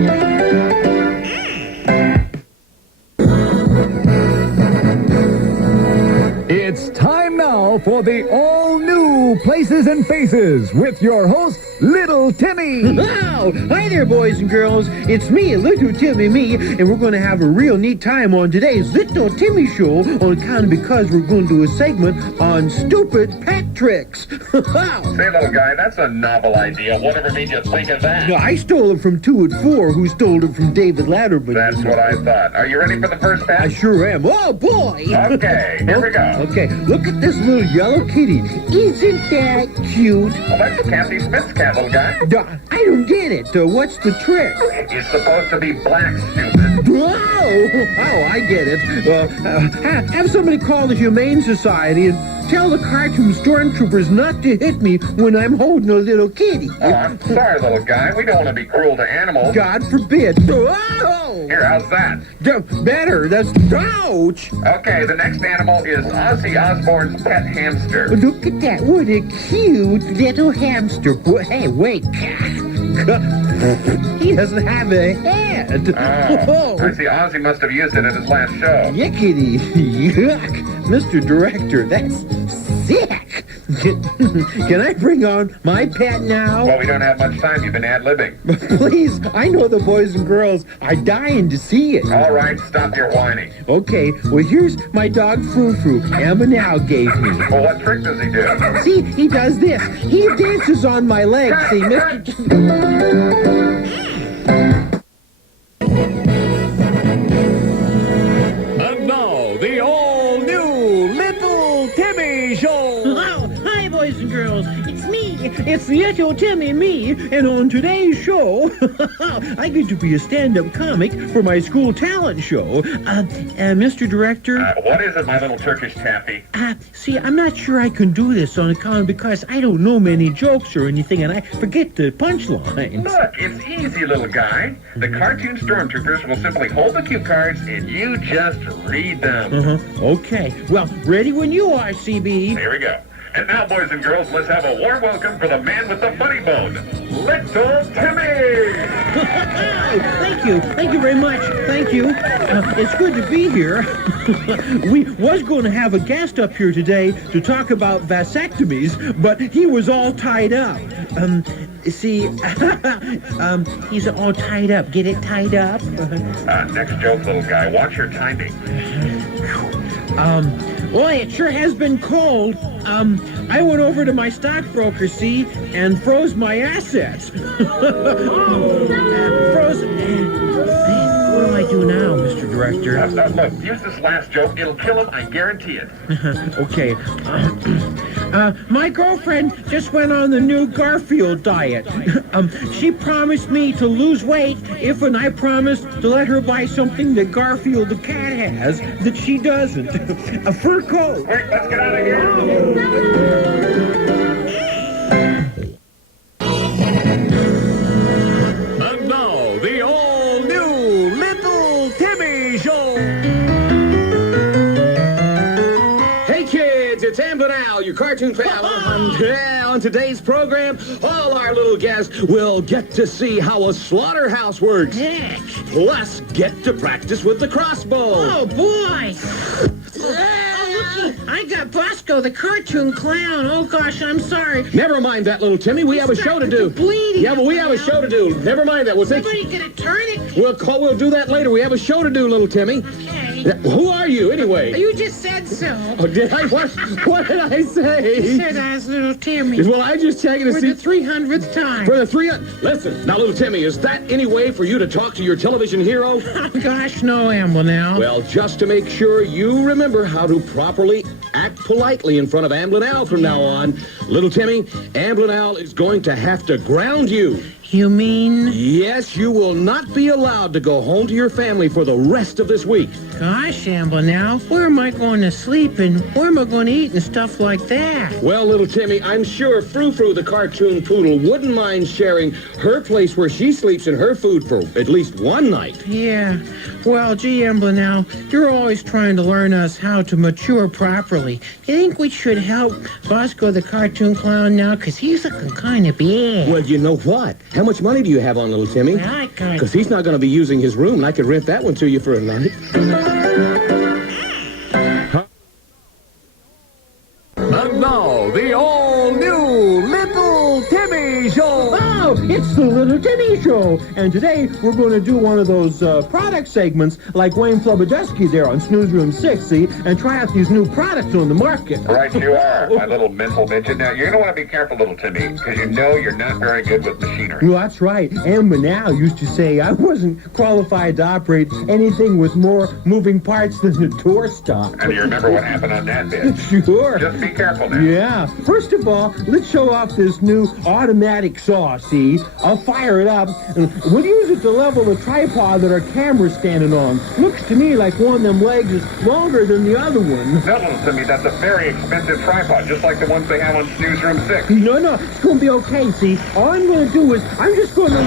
It's time now for the all-new Places and Faces with your host, Little Timmy. Wow! Hi there, boys and girls. It's me, Little Timmy and we're going to have a real neat time on today's Little Timmy Show on account of because we're going to do a segment on stupid pet tricks. Say, little guy, that's a novel idea. Whatever made you think of that? No, I stole it from 2 and 4, who stole it from David Latterman. That's what I thought. Are you ready for the first I bet? sure am. Oh, boy! Okay, here we go. Okay, look at this little yellow kitty. Isn't that cute? Well, that's Kathy Smith's cat, little guy. I don't get it. What's the trick? It's supposed to be black, stupid. Oh, I get it. Have somebody call the Humane Society and tell the cartoon stormtroopers not to hit me when I'm holding a little kitty. Oh, I'm sorry, little guy. We don't want to be cruel to animals. God forbid. Oh! Here, how's that? Better. That's... Ouch! Okay, the next animal is Ozzy Osbourne's pet hamster. Look at that. What a cute little hamster. Hey, wait. He doesn't have a head. Oh, I see. Ozzy must have used it at his last show. Yickety. Yuck. Mr. Director, that's sick. Can I bring on my pet now? Well, we don't have much time. You've been ad-libbing. Please, I know the boys and girls are dying to see it. All right, stop your whining. Okay, well, here's my dog Frou-Frou, Emma now gave me. Well, what trick does he do? See, he does this. He dances on my legs. See, Mr. And now, the all-new Little Timmy Show. Hello. Hi, boys and girls. It's me. It's Little Timmy and on today's show, I get to be a stand-up comic for my school talent show. Mr. Director? What is it, my little Turkish taffy? See, I'm not sure I can do this on account because I don't know many jokes or anything, and I forget the punchlines. Look, it's easy, little guy. The cartoon stormtroopers will simply hold the cue cards, and you just read them. Okay. Well, ready when you are, CB. Here we go. And now, boys and girls, let's have a warm welcome for the man with the funny bone, Little Timmy! Thank you. Thank you very much. Thank you. It's good to be here. We was going to have a guest up here today to talk about vasectomies, but he was all tied up. See, he's all tied up. Get it tied up? Next joke, little guy. Watch your timing. Boy, it sure has been cold. I went over to my stockbroker, see, and froze my assets. Froze... What do I do now, Mr. Director? Look, use this last joke. It'll kill him, I guarantee it. Okay. My girlfriend just went on the new Garfield diet. She promised me to lose weight if and I promised to let her buy something that Garfield the cat has that she doesn't. A fur coat. Quick, let's get out of here. And now, the all-new Little Timmy Show. Hey kids, it's Amblin Al, your cartoon pal. On today's program, all our little guests will get to see how a slaughterhouse works. Plus, get to practice with the crossbow. Oh, boy. I got Bosco, the cartoon clown. Oh, gosh, I'm sorry. Never mind that, little Timmy. We have a show to do. Bleeding. Yeah, but we have a show to do. Never mind that. We'll take... Somebody get a tourniquet. We'll do that later. We have a show to do, little Timmy. Okay. Timmy. Who are you, anyway? You just said so. Oh, did I? What did I say? You said I was Little Timmy. Well, I just checking to For see... the 300th time. For the 300... Listen, now, Little Timmy, is that any way for you to talk to your television hero? Gosh, no, Amblin now. Well, just to make sure you remember how to properly act politely in front of Amblin Al from now on, Little Timmy, Amblin Al is going to have to ground you. You mean? Yes, you will not be allowed to go home to your family for the rest of this week. Gosh, Amblin now, where am I going to sleep and where am I going to eat and stuff like that? Well, Little Timmy, I'm sure Frou-Frou the cartoon poodle wouldn't mind sharing her place where she sleeps and her food for at least one night. Yeah. Well, gee, Amblin now, you're always trying to learn us how to mature properly. You think we should help Bosco the cartoon clown now? Because he's looking kind of bad. Well, you know what? How much money do you have on Little Timmy? Well, I got... Because he's not going to be using his room, and I could rent that one to you for a night. And now, the all-new Little Timmy Show. Oh, it's the Little Timmy Show. And today, we're going to do one of those product segments like Wayne Flubadusky there on Snooze Room 6, see, and try out these new products on the market. Right you are, my little mental midget. Now, you're going to want to be careful, little Timmy, because you know you're not very good with machinery. Well, that's right. Amber now used to say I wasn't qualified to operate anything with more moving parts than the door stop. And do you remember what happened on that bit? Sure. Just be careful now. Yeah. First of all, let's show off this new automatic saw, see? I'll fire it up, and we'll use it to level the tripod that our camera's standing on. Looks to me like one of them legs is longer than the other one. No, little Timmy, that's a very expensive tripod, just like the ones they have on Snooze Room 6. No, it's going to be okay, see? All I'm going to do is, I'm just going to...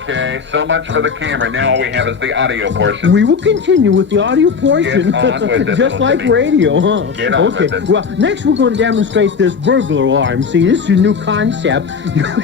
Okay, so much for the camera. Now all we have is the audio portion. We will continue with the audio portion. Get on with it, just like Timmy. radio, huh? Get on okay. with it. Well, next we're going to demonstrate this burglar alarm. See, this is a new concept.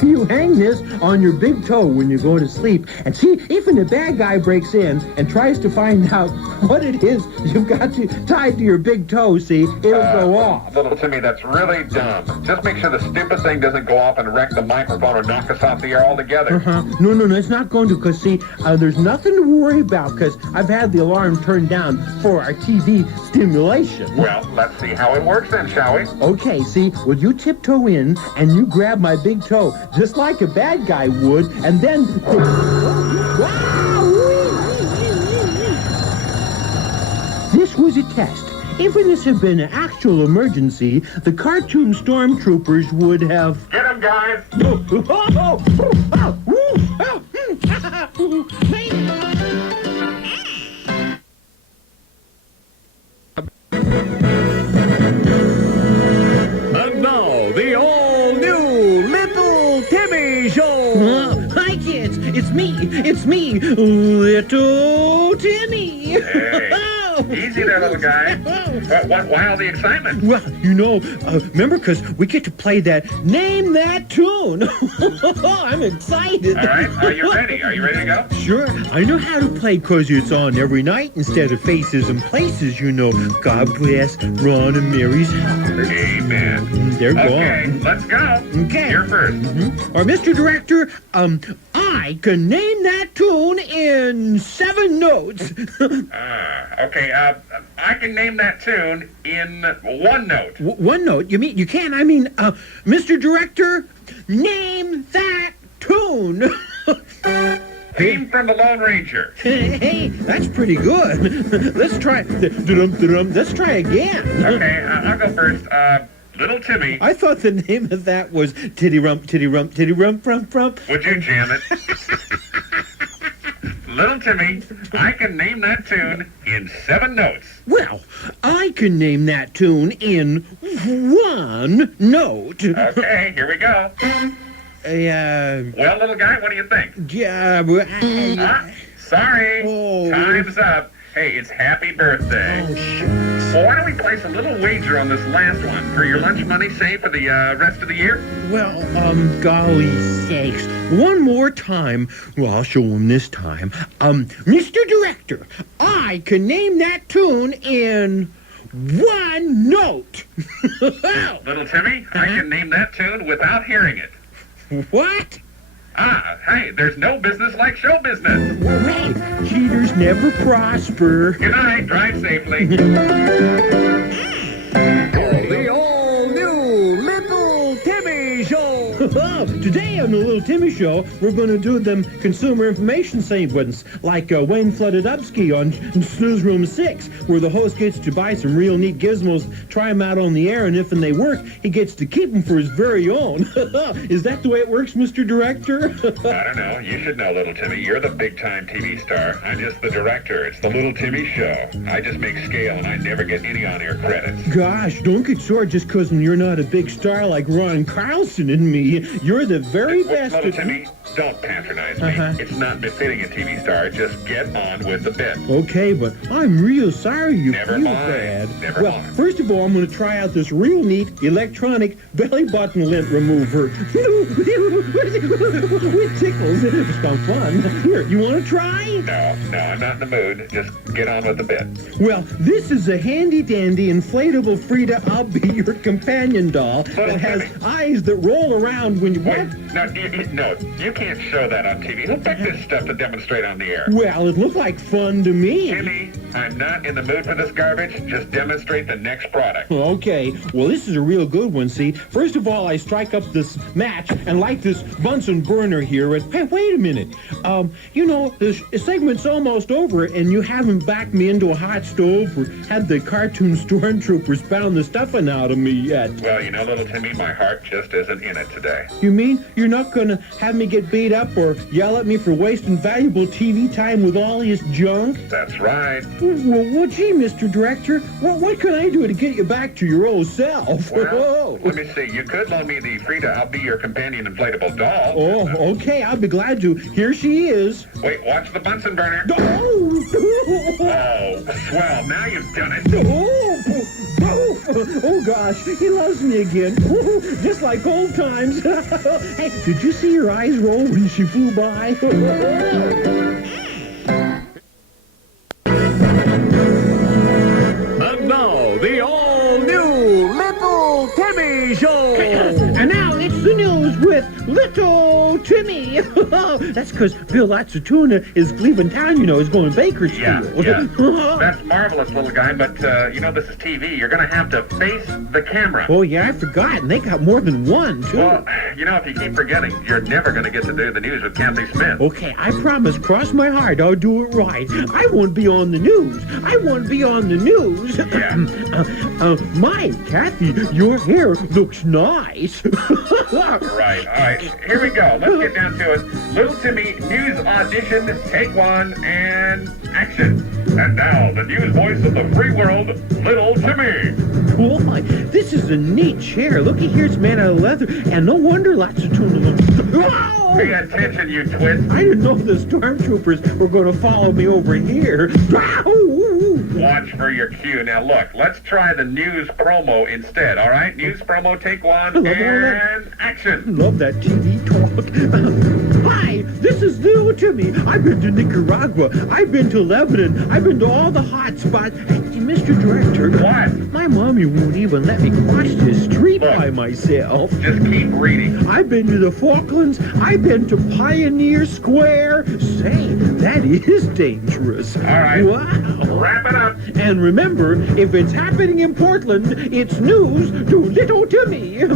You hang this on your big toe when you go to sleep. And see, if a bad guy breaks in and tries to find out what it is you've got tied to your big toe, see, it'll go off. Little Timmy, that's really dumb. Just make sure the stupid thing doesn't go off and wreck the microphone or knock us off the air altogether. No, it's not going to, because, see, there's nothing to worry about, because I've had the alarm turned down for our TV stimulation. Well, let's see how it works then, shall we? Okay, see, well, you tiptoe in, and you grab my big toe, just like a bad guy would, and then... This was a test. If this had been an actual emergency, the cartoon stormtroopers would have... Get him, guys! And now, the all-new Little Timmy Show. Hi, kids. It's me, Little Timmy. Hey, easy there, little guy. Why all the excitement? Well, remember, because we get to play that Name That Tune. I'm excited. All right, are you ready? Are you ready to go? Sure, I know how to play, because it's on every night instead of Faces and Places, God bless Ron and Mary's heart. Amen. They're gone. Okay, let's go. Okay. You're first. Or, Mr. Director, I can name that tune in 7 notes. Okay, I can name that tune in 1 note. 1 note? You mean, you can? I mean, Mr. Director, name that tune. Theme from the Lone Ranger. Hey, that's pretty good. Let's try. Let's try again. Okay, I'll go first. Little Timmy. I thought the name of that was Titty Rump, Titty Rump, Titty Rump, Rump, Rump. Would you jam it? Little Timmy, I can name that tune in 7 notes. Well, I can name that tune in 1 note. Okay, here we go. Well, little guy, what do you think? Sorry. Time's up. Hey, it's happy birthday. Oh, shucks. Well, why don't we place a little wager on this last one for your lunch money saved for the rest of the year? Well, golly sakes. One more time. Well, I'll show him this time. Mr. Director, I can name that tune in 1 note. Little Timmy, I can name that tune without hearing it. What? Hey, there's no business like show business. Hey, cheaters never prosper. Good night. Drive safely. The all-new Little Timmy Show. Today on the Little Timmy Show, we're going to do them consumer information segments, like Wayne Flooded Upski on Snooze Room 6, where the host gets to buy some real neat gizmos, try them out on the air, and if they work, he gets to keep them for his very own. Is that the way it works, Mr. Director? I don't know. You should know, Little Timmy. You're the big-time TV star. I'm just the director. It's the Little Timmy Show. I just make scale, and I never get any on-air credits. Gosh, don't get sore just because you're not a big star like Ron Carlson and me. You're the very best. Little Timmy, don't patronize me. It's not befitting a TV star. Just get on with the bit. Okay, but I'm real sorry you Never feel mind. bad. Never well, mind. first of all, I'm going to try out this real neat electronic belly button lint remover. It tickles. It's not fun. Here, you want to try? No, I'm not in the mood. Just get on with the bit. Well, this is a handy-dandy inflatable Frida I'll Be Your Companion doll that has eyes that roll around when you... Wait, no, you can't show that on TV. Who picked this stuff to demonstrate on the air? Well, it looked like fun to me. Timmy, I'm not in the mood for this garbage. Just demonstrate the next product. Okay, well, this is a real good one, see? First of all, I strike up this match and light this Bunsen burner here. And, hey, wait a minute. You know, the segment's almost over, and you haven't backed me into a hot stove or had the cartoon stormtroopers pound the stuffing out of me yet. Well, you know, Little Timmy, my heart just isn't in it today. You mean you're not going to have me get beat up or yell at me for wasting valuable TV time with all this junk? That's right. Well, gee, Mr. Director, what can I do to get you back to your old self? Well, let me see. You could loan me the Frida I'll Be Your Companion inflatable doll. Oh, okay, I'll be glad to. Here she is. Wait, watch the Bunsen burner. Oh, swell. Now you've done it. Oh, gosh, he loves me again. Just like old times. Hey, did you see her eyes roll when she flew by? And now, the all-new Little Timmy Show. And now it's the news with Little Timmy. That's because Bill Latsatuna is leaving town, you know, he's going to baker school. Yeah. That's marvelous, little guy, but, you know, this is TV. You're going to have to face the camera. Oh, yeah, I forgot. And they got more than one, too. Well, you know, if you keep forgetting, you're never going to get to do the news with Kathy Smith. Okay, I promise, cross my heart, I'll do it right. I won't be on the news. I won't be on the news. Yeah. My, Kathy, your hair looks nice. Right, all right. Here we go. Let's get down to it. Little Timmy, news audition, take one, and action. And now, the news voice of the free world, Little Timmy. Boy, this is a neat chair. Looky here, it's made out of leather, and no wonder lots of tuna looks... Pay attention, you twit. I didn't know the stormtroopers were going to follow me over here. Watch for your cue. Now, look, let's try the news promo instead, all right? News promo, take one, and action. Love that TV talk. Hi, this is Little Timmy. I've been to Nicaragua. I've been to Lebanon. I've been to all the hot spots. Hey, Mr. Director. What? My mommy won't even let me cross the street by myself. Just keep reading. I've been to the Falklands. I've been to Pioneer Square. Say, that is dangerous. All right. Wow. Wrap it up. And remember, if it's happening in Portland, it's news to Little Timmy. And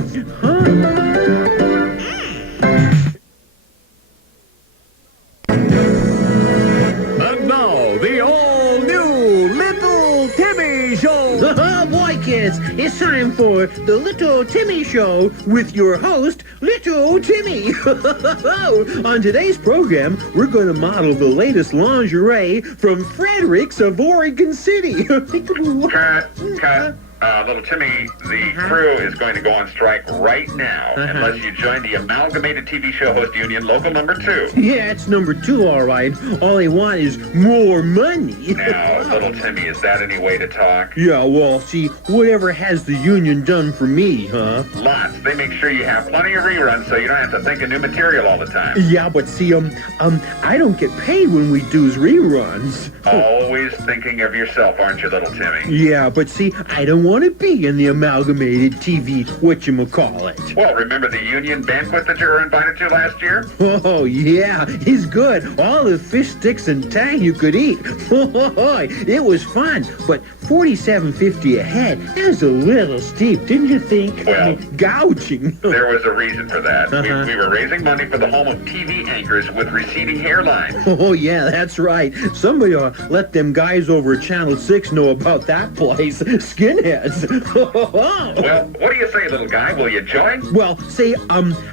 now, the all-new Little Timmy Show. Boy, kids, it's time for the Little Timmy Show with your host, Little Timmy. On today's program, we're going to model the latest lingerie from Fredericks of Oregon City. Cut. Little Timmy, the crew is going to go on strike right now unless you join the Amalgamated TV Show Host Union, local number 2. Yeah, it's number 2, all right. All they want is more money. Now, Little Timmy, is that any way to talk? Yeah, well, see, whatever has the union done for me, huh? Lots. They make sure you have plenty of reruns so you don't have to think of new material all the time. Yeah, but see, I don't get paid when we do reruns. Always thinking of yourself, aren't you, Little Timmy? Yeah, but see, I don't want to be in the Amalgamated TV whatchamacallit. Well, remember the union banquet that you were invited to last year? Oh, yeah, he's good. All the fish sticks and tang you could eat. It was fun, but $47.50 a head, that was a little steep, didn't you think? Well, gouging. There was a reason for that. We were raising money for the home of TV anchors with receding hairlines. Oh, yeah, that's right. Somebody let them guys over at Channel 6 know about that place. Skinheads. Well, what do you say, little guy? Will you join? Well, say,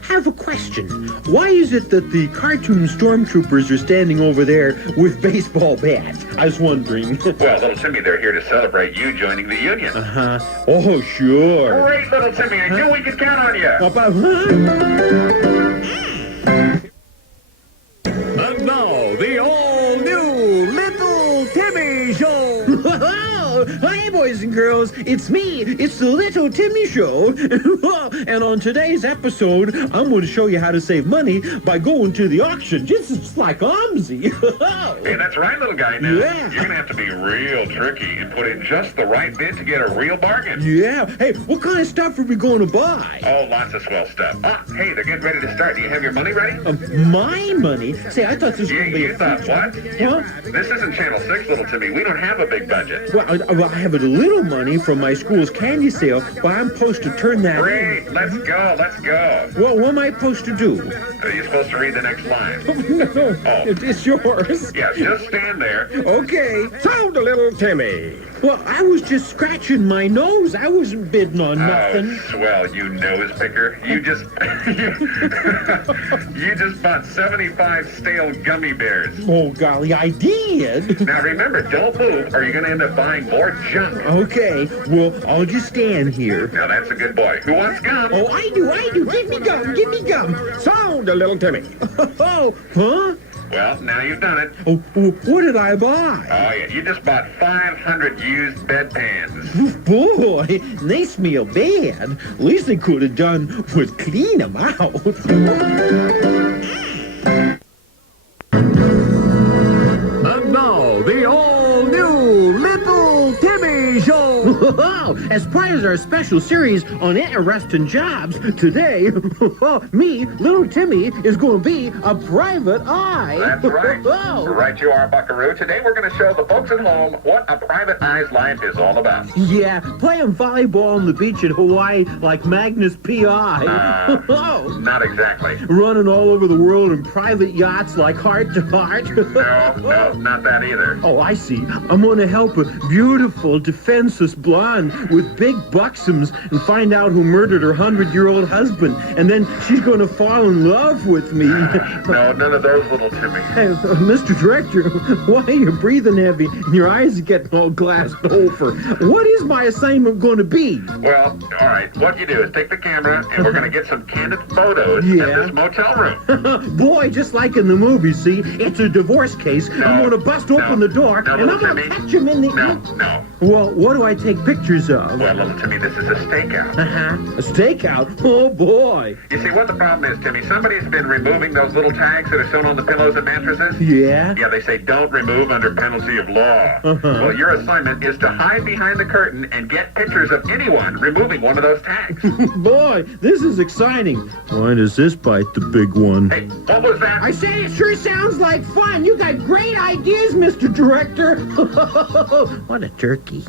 have a question. Why is it that the cartoon stormtroopers are standing over there with baseball bats? I was wondering. Well, little Timmy, they're here to celebrate you joining the union. Oh, sure. Great, little Timmy. I knew we could count on you. And now, the all-new Little Timmy Show. Hi, boys and girls. It's me. It's the Little Timmy Show. And on today's episode, I'm going to show you how to save money by going to the auction, just like OMSI. Hey, that's right, little guy. Now, Yeah. you're going to have to be real tricky and put in just the right bid to get a real bargain. Yeah. Hey, what kind of stuff are we going to buy? Oh, lots of swell stuff. Hey, they're getting ready to start. Do you have your money ready? My money? Say, I thought this was going to be... You thought what? Huh? This isn't Channel 6, little Timmy. We don't have a big budget. Well, I have a little money from my school's candy sale, but I'm supposed to turn that Great. in. Let's go. Let's go. Well, what am I supposed to do? Are you supposed to read the next line? No, it's yours. Yeah, just stand there. Okay. Sound a little Timmy. Well, I was just scratching my nose. I wasn't bidding on nothing. Oh, swell, you nose picker. You just you just bought 75 stale gummy bears. Oh, golly, I did. Now remember, don't move or you're going to end up buying more junk. Okay, well, I'll just stand here. Now that's a good boy. Who wants gum? Oh, I do. Give me gum. Give me gum. Sound a little Timmy. Oh, huh? Well, now you've done it. Oh, what did I buy? Oh, yeah, you just bought 500 used bedpans. Boy, they smell bad. At least they could have done was clean them out. And now, the all-new Little Timmy Show. As part of our special series on interesting jobs, today, me, Little Timmy, is going to be a private eye. That's right. Right you are, buckaroo. Today we're going to show the folks at home what a private eye's life is all about. Yeah, playing volleyball on the beach in Hawaii like Magnus P.I. Not exactly. Running all over the world in private yachts like Heart to Heart. No, not that either. Oh, I see. I'm going to help a beautiful, defenseless blonde with big buxoms and find out who murdered her 100-year-old husband. And then she's going to fall in love with me. No, none of those, little Timmy. Hey, Mr. Director, why are you breathing heavy and your eyes are getting all glassed over? What is my assignment going to be? Well, all right. What you do is take the camera and we're going to get some candid photos in this motel room. Boy, just like in the movie, see? It's a divorce case. I'm going to bust open the door and I'm going to catch him in the... No. Well, what do I take pictures of? Well, little Timmy, this is a stakeout. A stakeout? Oh, boy. You see, what the problem is, Timmy, somebody's been removing those little tags that are sewn on the pillows and mattresses. Yeah? Yeah, they say don't remove under penalty of law. Well, your assignment is to hide behind the curtain and get pictures of anyone removing one of those tags. Boy, this is exciting. Why does this bite the big one? Hey, what was that? I say it sure sounds like fun. You got great ideas, Mr. Director. What a turkey.